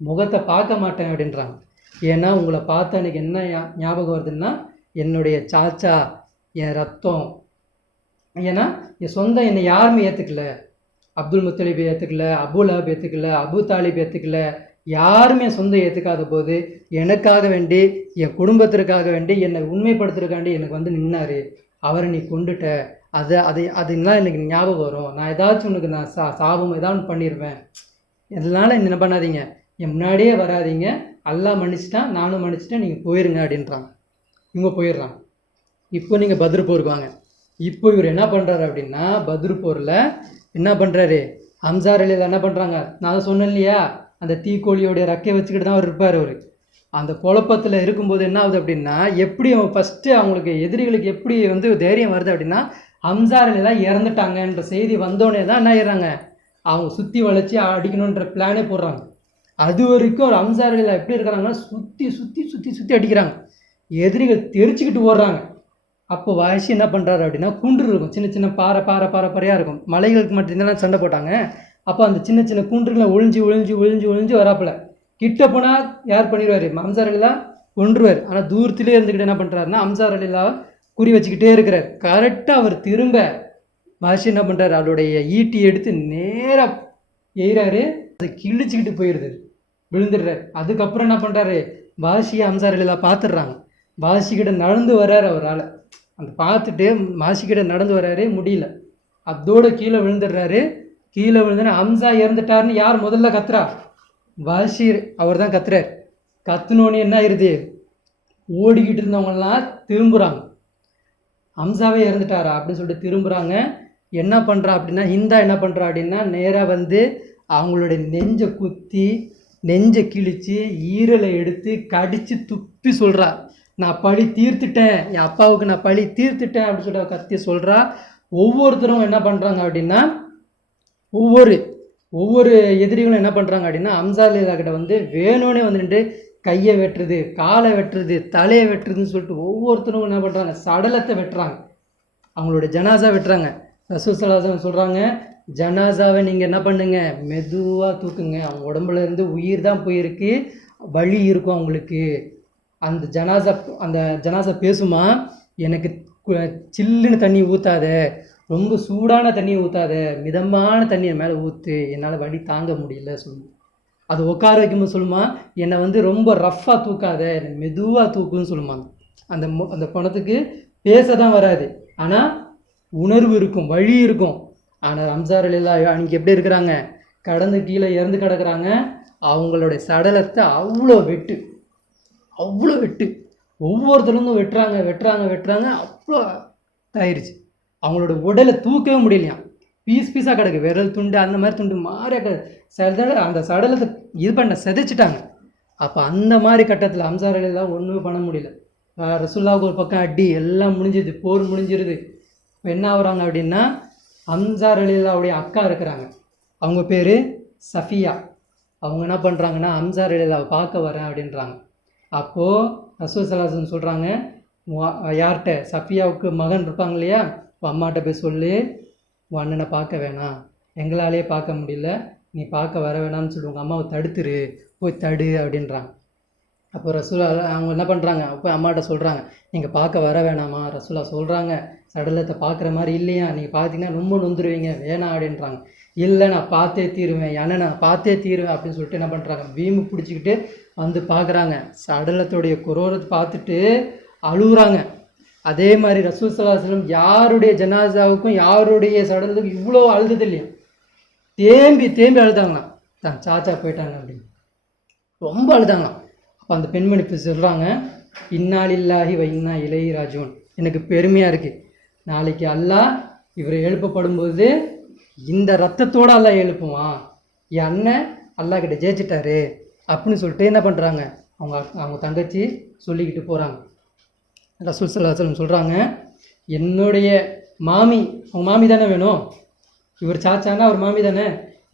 முகத்தை பார்க்க மாட்டேன் அப்படின்றாங்க. ஏன்னா உங்களை பார்த்தா எனக்கு என்ன ஞாபகம் வருதுன்னா, என்னுடைய சாச்சா, என் ரத்தம், ஏன்னா என் சொந்தம் என்னை யாருமே ஏற்றுக்கல, அப்துல் முத்தலிப் ஏற்றுக்கல, அபு லஹப் ஏற்றுக்கல, அபு தாலிப் ஏற்றுக்கல, யாருமே சொந்தம் ஏற்றுக்காத போது எனக்காக வேண்டி, என் குடும்பத்திற்காக வேண்டி, என்னை உண்மைப்படுத்துறதுக்காண்டி எனக்கு வந்து நின்னார், அவரை நீ கொண்டுட்ட, அதுலாம் எனக்கு ஞாபகம் வரும், நான் ஏதாச்சும் உனக்கு நான் சாபம் ஏதாவது பண்ணிடுவேன், இதனால் என்ன பண்ணாதீங்க, என் முன்னாடியே வராதிங்க, அல்லாஹ் மன்னிச்சிட்டான், நானும் மன்னிச்சிட்டேன், நீங்கள் போயிருங்க அப்படின்றாங்க. இவங்க போயிடுறாங்க. இப்போ நீங்கள் பத்ர் போருக்கு வாங்க. இப்போ இவர் என்ன பண்ணுறாரு அப்படின்னா, பத்ர் போரில் என்ன பண்ணுறாரு, ஹம்சா ரலியல்லாஹு என்ன பண்ணுறாங்க, நான் சொன்னேன் இல்லையா, அந்த தீக்கோழியோடைய ரெக்கையை வச்சுக்கிட்டு தான் அவர் இருப்பார். அவர் அந்த குழப்பத்தில் இருக்கும்போது என்ன ஆகுது அப்படின்னா, எப்படி ஃபஸ்ட்டு அவங்களுக்கு எதிரிகளுக்கு எப்படி வந்து தைரியம் வருது அப்படின்னா, ஹம்சா ரலியல்லாஹு இறந்துட்டாங்கன்ற செய்தி வந்தோடனே தான் என்ன ஆயிடுறாங்க, அவங்க சுற்றி வளைச்சி அடிக்கணுன்ற பிளானே போடுறாங்க. அது வரைக்கும் ஒரு ஹம்சா ரலியல்லாஹு எப்படி இருக்கிறாங்கன்னா, சுற்றி அடிக்கிறாங்க, எதிரிகள் தெரிச்சுக்கிட்டு ஓடுறாங்க. அப்போ வஹஷி என்ன பண்ணுறாரு அப்படின்னா, குன்று இருக்கும், சின்ன பாறையாக இருக்கும், மலைகளுக்கு மட்டும்தான் சண்டை போட்டாங்க, அப்போ அந்த சின்ன சின்ன கூண்டுகளை ஒளிஞ்சு வராப்புல. கிட்ட போனால் யார் பண்ணிடுவார், அம்சார் அலிலாம் கொன்றுவார். ஆனால் தூரத்திலே இருந்துக்கிட்டு என்ன பண்ணுறாருன்னா அம்சார் அலிலாவை குறி வச்சுக்கிட்டே இருக்கிறார். கரெக்டாக அவர் திரும்ப பாஷி என்ன பண்ணுறாரு, அவருடைய ஈட்டி எடுத்து நேராக எய்கிறாரு. அது கிழிச்சிக்கிட்டு போயிடுது, விழுந்துடுறாரு. அதுக்கப்புறம் என்ன பண்ணுறாரு, பாஷியை அம்சார் அலிலா பார்த்துடுறாங்க. பாஷிக்கிட்ட நடந்து வர்றாரு அவரால். அந்த பார்த்துட்டு பாஷிக்கிட்ட நடந்து வர்றாரு, முடியல, அதோட கீழே விழுந்துடுறாரு. கீழே விழுந்தோன்னே ஹம்சா இறந்துட்டாருன்னு யார் முதல்ல கத்துறா, பாஷீர் அவர் தான் கத்துறார். கத்துனோன்னு என்ன ஆயிடுது, ஓடிக்கிட்டு இருந்தவங்கலாம் திரும்புகிறாங்க, ஹம்சாவே இறந்துட்டாரா அப்படின்னு சொல்லிட்டு திரும்புகிறாங்க. என்ன பண்ணுறா அப்படின்னா, ஹிந்தா என்ன பண்ணுறா அப்படின்னா நேராக வந்து அவங்களுடைய நெஞ்சை குத்தி நெஞ்சை கிழித்து ஈரலை எடுத்து கடித்து துப்பி சொல்கிறா, நான் பழி தீர்த்துட்டேன், என் அப்பாவுக்கு நான் பழி தீர்த்துட்டேன் அப்படின்னு சொல்லிட்டு கத்தி சொல்கிறா. ஒவ்வொருத்தரும் என்ன பண்ணுறாங்க அப்படின்னா, ஒவ்வொரு எதிரிகளும் என்ன பண்ணுறாங்க அப்படின்னா அம்சார் அலிலா கிட்ட வந்து வேணும்னே வந்துட்டு கையை வெட்டுறது, காலை வெட்டுறது, தலையை வெட்டுறதுன்னு சொல்லிட்டு ஒவ்வொருத்தரும் என்ன பண்ணுறாங்க, சடலத்தை வெட்டுறாங்க, அவங்களோட ஜனாசா வெட்டுறாங்க. ரசூல் ஸல்லல்லாஹு அலைஹி வஸல்லம் சொல்கிறாங்க, ஜனாசாவை நீங்கள் என்ன பண்ணுங்க, மெதுவாக தூக்குங்க, அவங்க உடம்புல இருந்து உயிர் தான் போயிருக்கு, வலி இருக்கும் அவங்களுக்கு. அந்த ஜனாசா பேசுமா, எனக்கு சில்லுன்னு தண்ணி ஊற்றாத, ரொம்ப சூடான தண்ணியை ஊற்றாத, மிதமான தண்ணியை மேலே ஊற்று, என்னால் வலி தாங்க முடியல சொல்லுவோம். அது உட்கார வைக்கும்போது சொல்லுமா, என்னை வந்து ரொம்ப ரஃப்பாக தூக்காத, என்னை மெதுவாக தூக்குன்னு சொல்லுவாங்க. அந்த பணத்துக்கு பேச தான் வராது, ஆனால் உணர்வு இருக்கும், வழி இருக்கும். ஆனால் அம்சார் அலிலா அன்றைக்கி எப்படி இருக்கிறாங்க, கடந்து கீழே இறந்து கிடக்குறாங்க. அவங்களுடைய சடலத்தை அவ்வளோ வெட்டு ஒவ்வொருத்தரும் வெட்டுறாங்க, அவ்வளோ இதாயிருச்சு. அவங்களோட உடலை தூக்கவே முடியலையாம், பீஸாக கிடக்கு, விரல் துண்டு அந்த மாதிரி துண்டு மாறிய அந்த சடலத்தை செதைச்சிட்டாங்க. அப்போ அந்த மாதிரி கட்டத்தில் அம்சார் அலிலாம் ஒன்றுமே பண்ண முடியல. ரசூலுல்லாஹ்வுக்கு ஒரு பக்கம் அடி, எல்லாம் முடிஞ்சிது, போர் முடிஞ்சிருது. இப்போ என்ன ஆகுறாங்க அப்படின்னா, அம்சார் அலிலாவுடைய அக்கா இருக்கிறாங்க, அவங்க பேர் சஃபியா. அவங்க என்ன பண்ணுறாங்கன்னா, அம்சார் அலிலாவை பார்க்க வரேன் அப்படின்றாங்க. அப்போது ரசூல் ஸல்லல்லாஹு அலைஹி வஸல்லம் சொல்கிறாங்க, யார்கிட்ட, சஃபியாவுக்கு மகன் இருப்பாங்க இல்லையா, அம்மாட்ட போய் சொல்லு, உன் அண்ணனை பார்க்க வேணாம், எங்களாலேயே பார்க்க முடியல, நீ பார்க்க வர வேணாம்னு சொல்லி உங்கள் அம்மாவை தடுத்துரு, போய் தடு அப்படின்றாங்க. அப்போ ரசூலா அவங்க என்ன பண்ணுறாங்க, அப்போ அம்மாட்ட சொல்கிறாங்க, நீங்கள் பார்க்க வர வேணாமா. ரசூலா சொல்கிறாங்க, சடலத்தை பார்க்குற மாதிரி இல்லையா, நீங்கள் பார்த்தீங்கன்னா ரொம்ப நொந்துருவீங்க, வேணாம் அப்படின்றாங்க. இல்லை, நான் பார்த்தே தீருவேன், நான் பார்த்தே தீருவேன் அப்படின்னு சொல்லிட்டு என்ன பண்ணுறாங்க, வீம்பு பிடிச்சிக்கிட்டு வந்து பார்க்குறாங்க. சடலத்துடைய குரோரத்தை பார்த்துட்டு அழுகுறாங்க. அதே மாதிரி ரசூல் ஸல்லல்லாஹு அலைஹி வஸல்லம் யாருடைய ஜனாசாவுக்கும் யாருடைய சடலத்துக்கும் இவ்வளோ அழுதது இல்லையா, தேம்பி அழுதாங்களாம், தான் சாச்சா போயிட்டாங்க அப்படின்னு ரொம்ப அழுதாங்களாம். அப்போ அந்த பெண்மணி சொல்கிறாங்க, இன்னா லில்லாஹி வ இன்னா இலைஹி ராஜிஊன், எனக்கு பெருமையாக இருக்குது, நாளைக்கு அல்லாஹ் இவர் எழுப்பப்படும்போது இந்த ரத்தத்தோடு அல்லாஹ் எழுப்புவான், என் அண்ணன் அல்லாஹ் கிட்ட ஜெயிச்சிட்டாரு அப்படின்னு சொல்லிட்டு என்ன பண்ணுறாங்க, அவங்க தங்கச்சி சொல்லிக்கிட்டு போகிறாங்க. ரசூல் ஸல்லல்லாஹு அலைஹி வஸல்லம் சொல்கிறாங்க, என்னுடைய மாமி, அவங்க மாமி தானே வேணும், இவர் சாச்சானா அவர் மாமி தானே,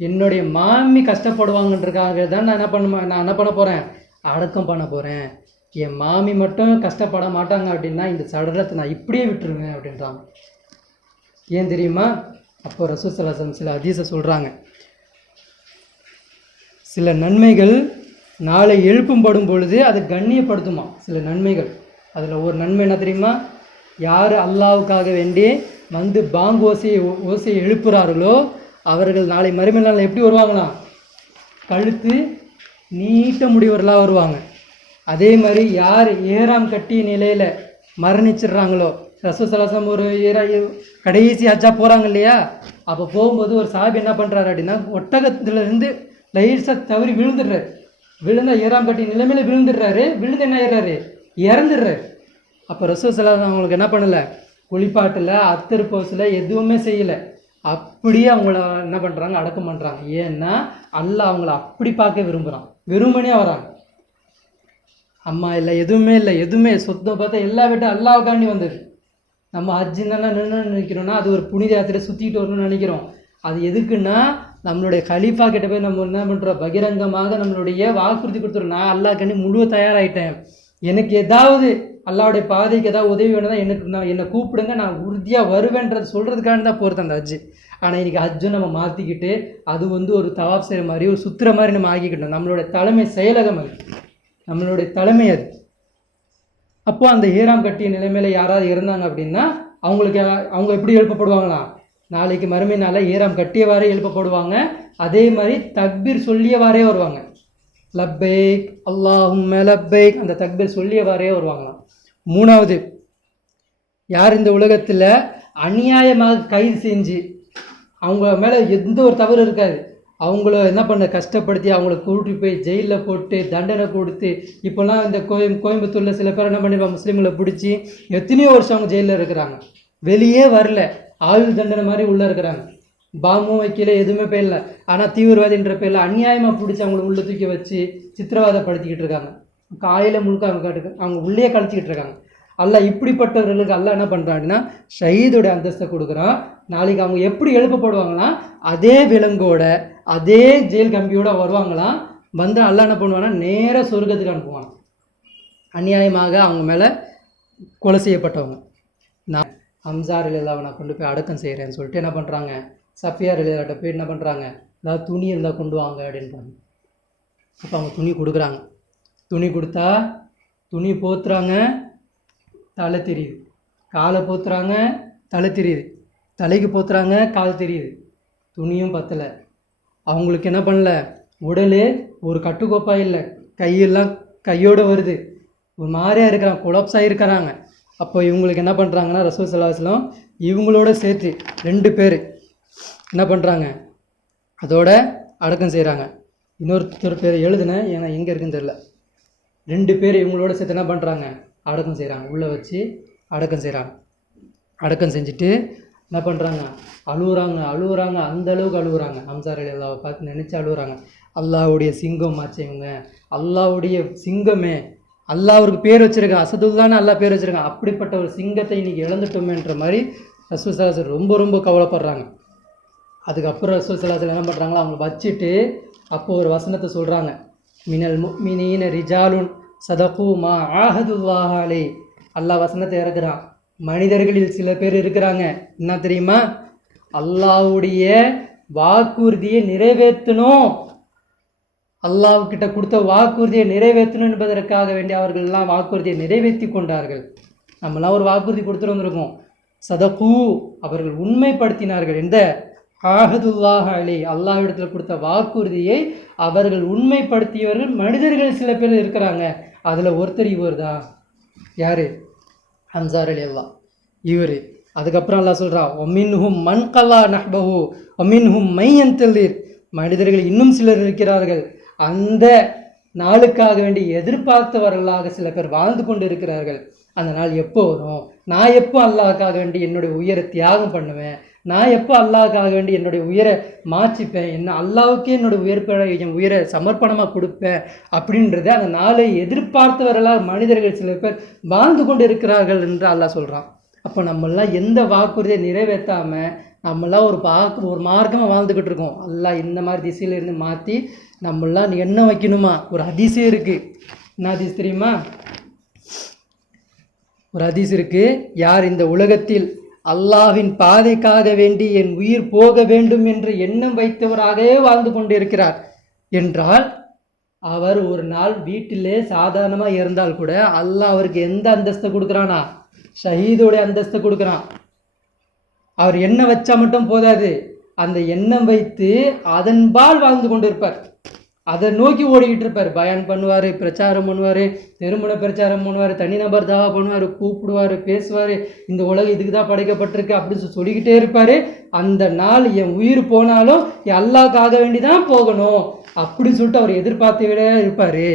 என்னுடைய மாமி கஷ்டப்படுவாங்கன்றதுக்காக தான் நான் என்ன பண்ண போகிறேன், அடக்கம் பண்ண போகிறேன். என் மாமி மட்டும் கஷ்டப்பட மாட்டாங்க அப்படின்னா இந்த சடலத்தை நான் இப்படியே விட்டுருவேன் அப்படின்றாங்க. ஏன் தெரியுமா, அப்போ ரசூல் ஸல்லல்லாஹு அலைஹி வஸல்லம் சில ஹதீஸை சொல்கிறாங்க, சில நன்மைகள் நாளை எழுப்பப்படும் பொழுது அது கண்ணியப்படுத்துமா, சில நன்மைகள். அதில் ஒரு நன்மை என்ன தெரியுமா, யார் அல்லாஹ்வுக்காக வேண்டி வந்து பாங்கு ஓசையை எழுப்புகிறார்களோ அவர்கள் நாளை மறுமை நாளில் எப்படி வருவாங்களாம், கழுத்து நீட்ட முடிவர்களாக வருவாங்க. அதே மாதிரி யார் ஏறாம் கட்டிய நிலையில் மரணிச்சிடுறாங்களோ, ரசூல் ஸல்லல்லாஹு அலைஹி வஸல்லம் ஒரு கடைசி ஹஜ்ஜா போகிறாங்க இல்லையா, அப்போ போகும்போது ஒரு சாஹிப் என்ன பண்ணுறாரு அப்படின்னா, ஒட்டகத்துலேருந்து லைஸாக தவறி விழுந்துடுறாரு, விழுந்தா ஏறாம் கட்டிய நிலைமையில் விழுந்துடுறாரு, விழுந்து என்ன ஆயிடுறாரு, இறந்துடுறாரு. அப்போ ரசூல் ஸல்லல்லாஹு அலைஹி வஸல்லம் அவங்களுக்கு என்ன பண்ணலை, குளிப்பாட்டில் அத்தர் போஸில் எதுவுமே செய்யலை, அப்படியே அவங்கள என்ன பண்ணுறாங்க, அடக்கம் பண்ணுறாங்க. ஏன்னா அல்லாஹ் அவங்கள அப்படி பார்க்க விரும்புகிறான், வெறுமனே வராங்க, அம்மா இல்லை, எதுவுமே சொத்தை பார்த்தா எல்லா விட்டு அல்லாஹ்வுக்காண்டி வந்தது. நம்ம ஹஜ்ஜுன்னா நினைக்கிறோன்னா அது ஒரு புனித யாத்திரை சுற்றிட்டு வரணும்னு நினைக்கிறோம். அது எதுக்குன்னா நம்மளுடைய கலீஃபா கிட்ட போய் நம்ம என்ன பண்ணுறோம், பகிரங்கமாக நம்மளுடைய வாக்குறுதி கொடுத்துருவோம், நான் அல்லாஹ்க்காண்டி முழு தயாராகிட்டேன், எனக்கு ஏதாவது அல்லாஹ்வுடைய பாதைக்கு ஏதாவது உதவி வேணும்னா என்னை கூப்பிடுங்க, நான் உறுதியாக வருவேன்றது சொல்கிறதுக்காண்டி தான் போகிறது அந்த ஹஜ்ஜு. ஆனால் இன்றைக்கி ஹஜ்ஜும் நம்ம மாற்றிக்கிட்டு அது ஒரு தவாப் செய்கிற மாதிரி ஒரு சுற்றுற மாதிரி நம்ம ஆக்கிக்கிட்டோம். நம்மளோட தலைமை செயலகம் அது, நம்மளுடைய தலைமை அது. அப்போ அந்த ஈராம் கட்டிய நிலைமையில் யாராவது இருந்தாங்க அப்படின்னா அவங்க எப்படி எழுப்பப்படுவாங்களாம், நாளைக்கு மறுமை நாளில் ஈராம் கட்டியவாறே எழுப்பப்படுவாங்க. அதே மாதிரி தக்பீர் சொல்லியவாறே வருவாங்க. லப்பைக் அல்லாஹும்ம லப்பைக் அந்த தக்பீர் சொல்லியவாறே வருவாங்களாம். மூணாவது, யார் இந்த உலகத்தில் அநியாயமாக கைது செஞ்சு அவங்க மேலே எந்த ஒரு தவறு இருக்காது, அவங்கள என்ன பண்ண கஷ்டப்படுத்தி அவங்கள கூட்டி போய் ஜெயிலில் போட்டு தண்டனை கொடுத்து, இப்போல்லாம் இந்த கோயம்புத்தூரில் சில பேர் என்ன பண்ணிருப்பாங்க, முஸ்லீம்களை பிடிச்சி எத்தனையோ வருஷம் அவங்க ஜெயிலில் இருக்கிறாங்க, வெளியே வரல, ஆயுள் தண்டனை மாதிரி உள்ளே இருக்கிறாங்க, பாம்பும் வைக்கல, எதுவுமே போயிடல. ஆனால் தீவிரவாதின்ற பேரில் அநியாயமாக பிடிச்சி அவங்கள உள்ளே தூக்கி வச்சு சித்திரவாதப்படுத்திக்கிட்டு இருக்காங்க. காலையில் முழுக்க அவங்க உள்ளே கழிச்சிக்கிட்டு இருக்காங்க. அல்லாஹ் இப்படிப்பட்டவர்களுக்கு அல்லாஹ் என்ன பண்ணுறாங்கன்னா ஷஹீதோட அந்தஸ்தை கொடுக்குறான். நாளைக்கு அவங்க எப்படி எழுப்பப்படுவாங்கன்னா அதே விலங்கோட அதே ஜெயில் கம்பியோட வருவாங்களாம். வந்து அல்லாஹ் என்ன பண்ணுவாங்கன்னா நேராக சொர்க்கத்துக்கு அனுப்புவாங்க. அநியாயமாக அவங்க மேலே கொலை செய்யப்பட்டவங்க. நான் ஹம்சா ரலியல்லாஹு அன்ஹு கொண்டு போய் அடக்கம் செய்கிறேன்னு சொல்லிட்டு என்ன பண்ணுறாங்க, சஃபியா ரலியல்லாஹு போய் என்ன பண்ணுறாங்க, ஏதாவது துணி இருந்தால் கொண்டு வாங்க அப்படின்றாங்க. அப்போ அவங்க துணி கொடுக்குறாங்க. துணி கொடுத்தா துணி போத்துறாங்க, தலை தெரியுது, காலை போத்துறாங்க, தலை தெரியுது, தலைக்கு போத்துறாங்க, கால் தெரியுது, துணியும் பத்தலை. அவங்களுக்கு என்ன பண்ணல, உடல் ஒரு கட்டுக்கோப்பா இல்லை, கையெல்லாம் கையோடு வருது, ஒரு மாதிரியாக இருக்கிறாங்க, கொலாப்ஸாக இருக்கிறாங்க. அப்போ இவங்களுக்கு என்ன பண்ணுறாங்கன்னா ரசூல் ஸல்லல்லாஹு அலைஹி வஸல்லம் இவங்களோட சேர்த்து 2 பேர் என்ன பண்ணுறாங்க, அதோட அடக்கம் செய்கிறாங்க. இன்னொருத்தர் பேர் எழுதுனேன், ஏன்னா எங்கே இருக்குன்னு தெரில. 2 பேர் இவங்களோட சேர்த்து என்ன பண்ணுறாங்க, அடக்கம் செய்கிறாங்க. உள்ளே வச்சு அடக்கம் செய்கிறாங்க. அடக்கம் செஞ்சுட்டு என்ன பண்ணுறாங்க, அழுகுறாங்க, அந்த அளவுக்கு அழுகுறாங்க. ஹம்சா ரலியல்லாஹு பார்த்து நினச்சி அழுகுறாங்க. அல்லாஹ்வுடைய சிங்கம் ஆச்சவங்க, அல்லாஹ்வுடைய சிங்கமே, அல்லாஹ் அவருக்கு பேர் வச்சுருக்கான், அசதுல்லான்னு அல்லாஹ் பேர் வச்சுருக்கான். அப்படிப்பட்ட ஒரு சிங்கத்தை இன்றைக்கி இழந்துட்டோமேன்ற மாதிரி ரசூல் ஸல்லல்லாஹு அலைஹி வஸல்லம் ரொம்ப ரொம்ப கவலைப்படுறாங்க. அதுக்கப்புறம் ரசூல் ஸல்லல்லாஹு அலைஹி வஸல்லம் என்ன பண்ணுறாங்களோ அவங்க வச்சுட்டு அப்போது ஒரு வசனத்தை சொல்கிறாங்க, மினல் முஃமினீன ரிஜாலுன் சதகு மா ஆஹதுல்லாஹ அலைஹி. அல்லாஹ் வசனத்தை இறக்குறான். மனிதர்களில் சில பேர் இருக்கிறாங்க, என்ன தெரியுமா, அல்லாஹ்வுடைய வாக்குறுதியை நிறைவேற்றணும், அல்லாஹ்கிட்ட கொடுத்த வாக்குறுதியை நிறைவேற்றணும் என்பதற்காக வேண்டி அவர்கள் எல்லாம் வாக்குறுதியை நிறைவேற்றி கொண்டார்கள். நம்மளாம் ஒரு வாக்குறுதி கொடுத்துட்டு வந்திருக்கோம். சதகு அவர்கள் உண்மைப்படுத்தினார்கள். எந்த ஆஹதுல்லாஹ அலைஹி அல்லாஹ்விடத்தில் கொடுத்த வாக்குறுதியை அவர்கள் உண்மைப்படுத்தியவர்கள் மனிதர்கள் சில பேர் இருக்கிறாங்க. அதில் ஒருத்தர் இவர் தான். யார், ஹம்சா ரலியல்லாஹு இவர். அதுக்கப்புறம் அல்லாஹ் சொல்கிறான், ஒமின்ஹும் மன் கல்லா நஹ்பஹு ஒமின்ஹும் மையந்தலிர். மனிதர்கள் இன்னும் சிலர் இருக்கிறார்கள், அந்த நாளுக்காக வேண்டி எதிர்பார்த்தவர்களாக சில பேர் வாழ்ந்து கொண்டு இருக்கிறார்கள். அந்த நாள் எப்போ வரும், நான் எப்போ அல்லாஹ்க்காக வேண்டி என்னுடைய உயிரை தியாகம் பண்ணுவேன், நான் எப்போ அல்லாஹ்க்காக வேண்டி என்னுடைய உயிரை மாற்றிப்பேன், என்ன அல்லாஹ்வுக்கே என் உயிரை சமர்ப்பணமாக கொடுப்பேன் அப்படின்றது அந்த நாளை எதிர்பார்த்தவர்களாக மனிதர்கள் சில பேர் வாழ்ந்து கொண்டு இருக்கிறார்கள் என்று அல்லாஹ் சொல்கிறான். அப்போ நம்மளாம் எந்த வாக்குறுதியை நிறைவேற்றாமல் நம்மளாம் ஒரு மார்க்கமாக வாழ்ந்துக்கிட்டு இருக்கோம். அல்லாஹ் இந்த மாதிரி திசையிலேருந்து மாற்றி நம்மளாம் என்ன வைக்கணுமா, ஒரு ஹதீஸே இருக்குது. என்ன ஹதீஸ் தெரியுமா, ஒரு ஹதீஸ் இருக்குது, யார் இந்த உலகத்தில் அல்லாஹ்வின் பாதைக்காக வேண்டி என் உயிர் போக வேண்டும் என்று எண்ணம் வைத்தவராகவே வாழ்ந்து கொண்டு இருக்கிறார் என்றால் அவர் ஒரு நாள் வீட்டிலே சாதாரணமாக இருந்தால் கூட அல்லாஹ் அவருக்கு எந்த அந்தஸ்தை கொடுக்குறானா, ஷஹீதோடைய அந்தஸ்தை கொடுக்குறான். அவர் எண்ணம் வச்சா மட்டும் போதாது, அந்த எண்ணம் வைத்து அதன்பால் வாழ்ந்து கொண்டு இருப்பார், அதை நோக்கி ஓடிக்கிட்டு இருப்பார். பயான் பண்ணுவார், பிரச்சாரம் பண்ணுவார், தெருமுனை பிரச்சாரம் பண்ணுவார், தனிநபர் தாவா பண்ணுவார், கூப்பிடுவார், பேசுவார், இந்த உலகம் இதுக்கு தான் படைக்கப்பட்டிருக்கு அப்படின்னு சொல்லிக்கிட்டே இருப்பார். அந்த நாள் என் உயிர் போனாலும் என் அல்லாஹ்க்காக வேண்டி தான் போகணும் அப்படின்னு சொல்லிட்டு அவர் எதிர்பார்த்து விட இருப்பார்.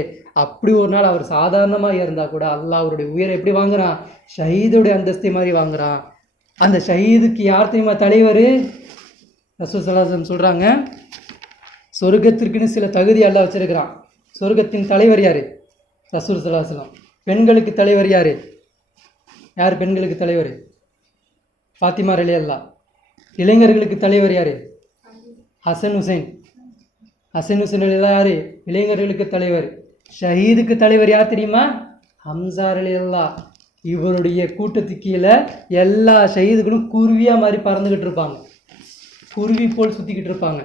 அப்படி ஒரு நாள் அவர் சாதாரணமாக இருந்தால் கூட அல்லாஹ் அவருடைய உயிரை எப்படி வாங்குறான், ஷஹீதுடைய அந்தஸ்தை மாதிரி வாங்குறான். அந்த ஷஹீதுக்கு யார் தெரியுமா தலைவர், ரசூல் ஸல்லல்லாஹு அலைஹி வஸல்லம் சொல்கிறாங்க, சொர்க்கத்திற்குன்னு சில தகுதி அல்லாஹ் வச்சிருக்கிறான். சொர்க்கத்தின் தலைவர் யார், ரசூல் ஸல்லல்லாஹு அலைஹி வஸல்லம். பெண்களுக்கு தலைவர் யார், பெண்களுக்கு தலைவர், ஃபாத்திமா ரலியல்லாஹு. இளைஞர்களுக்கு தலைவர் யார், ஹசன் ஹுசைன் ரலியல்லாஹு யார், இளைஞர்களுக்கு தலைவர். ஷஹீதுக்கு தலைவர் யார் தெரியுமா, ஹம்சா ரலியல்லாஹு. இவருடைய கூட்டத்துக்கு கீழே எல்லா ஷஹீதுகளும் குருவியாக மாதிரி பறந்துக்கிட்டு இருப்பாங்க. குருவி போல் சுற்றிக்கிட்டு இருப்பாங்க.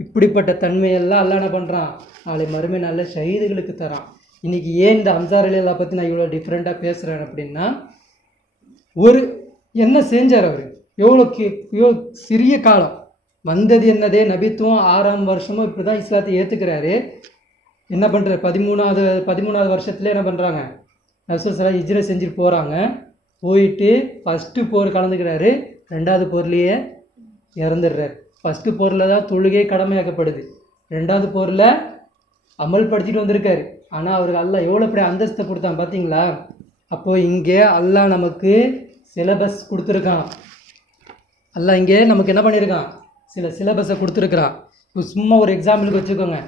இப்படிப்பட்ட தன்மையெல்லாம் அல்லாஹ் என்ன பண்ணுறான், நாளை மறுமை நல்ல ஷஹீதுகளுக்கு தரான். இன்றைக்கி ஏன் இந்த அன்சார் அலியல்லாஹ் பற்றி நான் இவ்வளோ டிஃப்ரெண்ட்டாக பேசுகிறேன் அப்படின்னா, ஒரு என்ன செஞ்சார் அவர், எவ்வளோ சிறிய காலம் வந்தது என்னதே நபித்துவம் 6ஆம் வருஷமும் இப்படி தான் இஸ்லாத்தை ஏற்றுக்கிறாரு. என்ன பண்ணுறாரு, 13வது வருஷத்துல என்ன பண்ணுறாங்க, ரசூல் ஸல்லல்லாஹு ஹிஜ்ரத் செஞ்சுட்டு போகிறாங்க. போயிட்டு ஃபஸ்ட்டு போர் கலந்துக்கிறாரு, 2வது போர்லேயே இறந்துடுறாரு. ஃபஸ்ட்டு போரில் தான் தொழுகை கடமையாக்கப்படுது, 2வது போரில் அமல்படுத்திட்டு வந்திருக்காரு. ஆனால் அவருக்கு அல்லாஹ் எவ்வளோ பெரிய அந்தஸ்தை கொடுத்தான் பார்த்தீங்களா. அப்போது இங்கே அல்லாஹ் நமக்கு சிலபஸ் கொடுத்துருக்கான். அல்லாஹ் இங்கே நமக்கு என்ன பண்ணியிருக்கான், சில சிலபஸை கொடுத்துருக்குறான். இப்போ சும்மா ஒரு எக்ஸாம்பிளுக்கு வச்சுக்கோங்க,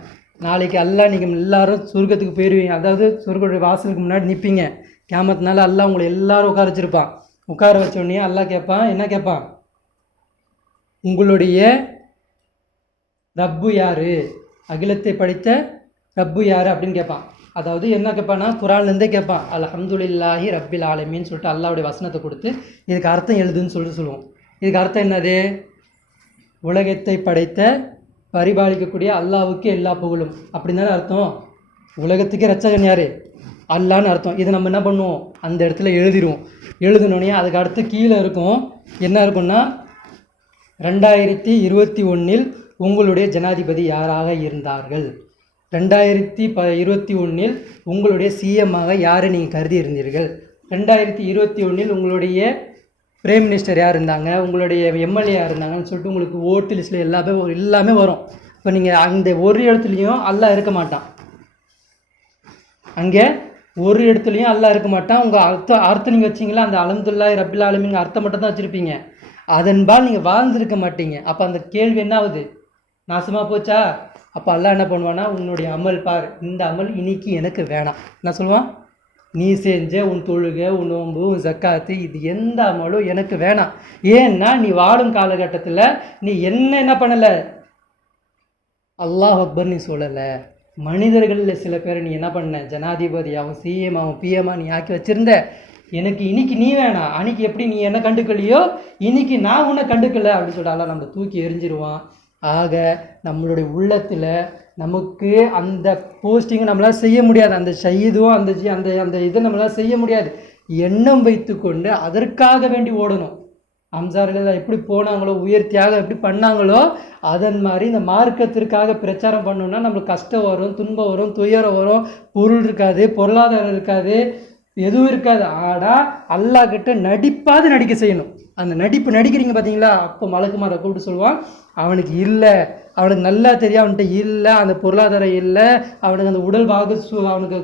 நாளைக்கு அல்லாஹ் நீங்கள் எல்லாரும் சொர்க்கத்துக்கு போயிடுவீங்க, அதாவது சொர்க்கத்துடைய வாசலுக்கு முன்னாடி நிற்பீங்க. கியாமத்தினால அல்லாஹ் உங்களை எல்லாரும் உட்கார வச்சுருப்பான். உட்கார வச்சோடனே அல்லாஹ் கேட்பான், என்ன கேட்பான், உங்களுடைய ரப்பு யார், அகிலத்தை படைத்த ரப்பு யார் அப்படின்னு கேட்பான். அதாவது என்ன கேட்பான்னா, குரான்லேருந்தே கேட்பான், அல்ஹம்துலில்லாஹி ரப்பில் ஆலமீன்னு சொல்லிட்டு அல்லாஹ்வுடைய வசனத்தை கொடுத்து இதுக்கு அர்த்தம் எழுதுன்னு சொல்லிட்டு சொல்லுவோம். இதுக்கு அர்த்தம் என்னது, உலகத்தை படைத்த பரிபாலிக்கக்கூடிய அல்லாஹ்வுக்கு எல்லா புகழும் அப்படின்னு தானே அர்த்தம். உலகத்துக்கே ரட்சகன் யார், அல்லான்னு அர்த்தம். இதை நம்ம என்ன பண்ணுவோம், அந்த இடத்துல எழுதிடுவோம். எழுதினோடனே அதுக்கு அடுத்து கீழே இருக்கும், என்ன இருக்குன்னா, 2021 உங்களுடைய ஜனாதிபதி யாராக இருந்தார்கள், 2021 உங்களுடைய சிஎம்மாக யாரை நீங்கள் கருதி இருந்தீர்கள், 2021 உங்களுடைய பிரைம் மினிஸ்டர் யார் இருந்தாங்க, உங்களுடைய எம்எல்ஏ யார் இருந்தாங்கன்னு சொல்லிட்டு உங்களுக்கு ஓட்டு லிஸ்ட்டில் எல்லாமே வரும். இப்போ நீங்கள் அந்த ஒரு இடத்துலையும் அல்லாஹ் இருக்க மாட்டான், அங்கே ஒரு இடத்துலையும் அல்லாஹ் இருக்க மாட்டான். உங்கள் அர்த்தம் நீங்கள் வச்சிங்களா, அந்த அல்ஹம்துலில்லாஹி ரப்பில் ஆலமீன் அர்த்தம் மட்டும் தான் வச்சுருப்பீங்க, அதன்பால் நீங்கள் வாழ்ந்துருக்க மாட்டீங்க. அப்போ அந்த கேள்வி என்ன ஆகுது, நாசமாக போச்சா. அப்போ அல்லாஹ் என்ன பண்ணுவான்னா, உன்னுடைய அமல் பார், இந்த அமல் இன்னைக்கு எனக்கு வேணாம். என்ன சொல்லுவான், நீ செஞ்ச உன் தொழுகை, உன் நோன்பு, உன் ஜக்காத்து, இது எந்த அமலும் எனக்கு வேணாம். ஏன்னா நீ வாழும் காலகட்டத்தில் நீ என்ன பண்ணலை, அல்லாஹ் அக்பர் நீ சொல்லலை. மனிதர்களில் சில பேரை நீ என்ன பண்ண, ஜனாதிபதியாகவும் சிஎம்மாகவும் பிஎம்மாக நீ ஆக்கி வச்சுருந்த. எனக்கு இன்னைக்கு நீ வேணாம், அன்னைக்கு எப்படி நீ என்ன கண்டுக்கலையோ இன்னைக்கு நான் உன்னை கண்டுக்கலை அப்படின்னு சொல்லிட்டு அல்லாஹ் நம்ம தூக்கி எறிஞ்சிருவான். ஆக நம்மளுடைய உள்ளத்தில் நமக்கு அந்த போஸ்டிங்கை நம்மளால் செய்ய முடியாது, அந்த ஷஹீதும் அந்த இதை நம்மளால் செய்ய முடியாது. எண்ணம் வைத்து கொண்டு அதற்காக வேண்டி ஓடணும். அன்சாரில் எப்படி போனாங்களோ, உயர்த்தியாக எப்படி பண்ணாங்களோ, அதன் மாதிரி இந்த மார்க்கத்திற்காக பிரச்சாரம் பண்ணோன்னா நம்மளுக்கு கஷ்டம் வரும், துன்பம் வரும், துயரம் வரும், பொருள் இருக்காது, பொருளாதாரம் இருக்காது, எதுவும் இருக்காது. ஆனால் அல்லாஹ் கிட்ட நடிப்பாது நடிக்க செய்யணும். அந்த நடிக்கிறீங்க பார்த்தீங்களா, அப்போ மலக்குமாரை கூப்பிட்டு சொல்லுவான், அவனுக்கு இல்லை, அவனுக்கு நல்லா தெரியும், அவன்கிட்ட இல்லை, அந்த பொருளாதாரம் இல்லை, அவனுக்கு அந்த உடல் அவனுக்கு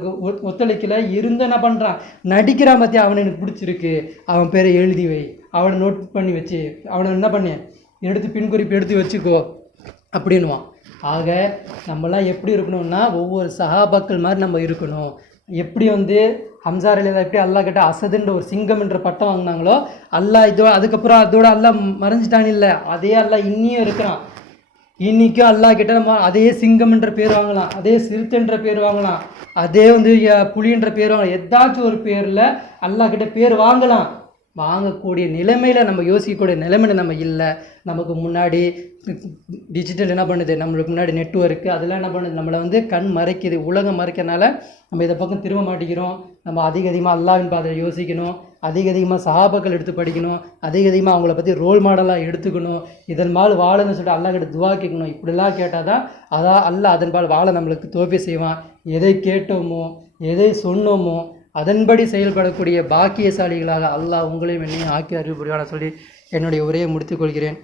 ஒத்துழைக்கலை, இருந்து என்ன பண்ணுறான், நடிக்கிறான் பார்த்தியா, அவனை எனக்கு பிடிச்சிருக்கு, அவன் பேரை எழுதி வை, அவனை நோட் பண்ணி வச்சு, அவனை என்ன பண்ணி எடுத்து பின்குறிப்பு எடுத்து வச்சுக்கோ அப்படின்வான். ஆக நம்மலாம் எப்படி இருக்கணும்னா, ஒவ்வொரு சஹாபாக்கள் மாதிரி நம்ம இருக்கணும். எப்படி ஹம்சா ரலியல்லாஹு எப்படி அல்லாஹ் கிட்ட அசதுன்ற ஒரு சிங்கம் என்ற பட்டம் வாங்கினாங்களோ, அல்லாஹ் அதுக்கப்புறம் அதோட அல்லாஹ் மறைஞ்சிட்டான் இல்லை, அதே அல்லாஹ் இன்னியும் இருக்கிறான். இன்றைக்கும் அல்லாஹ் கிட்ட நம்ம அதே சிங்கம் என்ற பேர் வாங்கலாம், அதே சிறுத்தைன்ற பேர் வாங்கலாம், அதே புலின்ற பேர் வாங்கலாம், ஏதாச்சும் ஒரு பேரில் அல்லாஹ் கிட்ட பேர் வாங்கலாம். வாங்கக்கூடிய நிலைமையில் நம்ம யோசிக்கக்கூடிய நிலைமையில் நம்ம இல்லை. நமக்கு முன்னாடி டிஜிட்டல் என்ன பண்ணுது, நம்மளுக்கு முன்னாடி நெட்வொர்க்கு அதெல்லாம் என்ன பண்ணுது, நம்மளை கண் மறைக்குது, உலகம் மறைக்கிறனால நம்ம இதை பக்கம் திரும்ப மாட்டேங்கிறோம். நம்ம அதிகமாக அல்லாஹ்வின் பாதையை யோசிக்கணும், அதிகமாக சஹாபாக்கள் எடுத்து படிக்கணும், அதிகமாக அவங்கள பற்றி ரோல் மாடலாக எடுத்துக்கணும், இதன் பால் வாழன்னு சொல்லிட்டு அல்லாஹ் கிட்ட துவா கேட்கணும். இப்படிலாம் கேட்டால் தான் அல்லாஹ் அதன் பால் வாழ நம்மளுக்கு தோல்வி செய்வான். எதை கேட்டோமோ, எதை சொன்னோமோ அதன்படி செயல்படக்கூடிய பாக்கியசாலிகளாக அல்லாஹ் உங்களையும் என்னையும் ஆக்கி அறிவு புரிவான சொல்லி என்னுடைய உரையை முடித்துக்கொள்கிறேன்.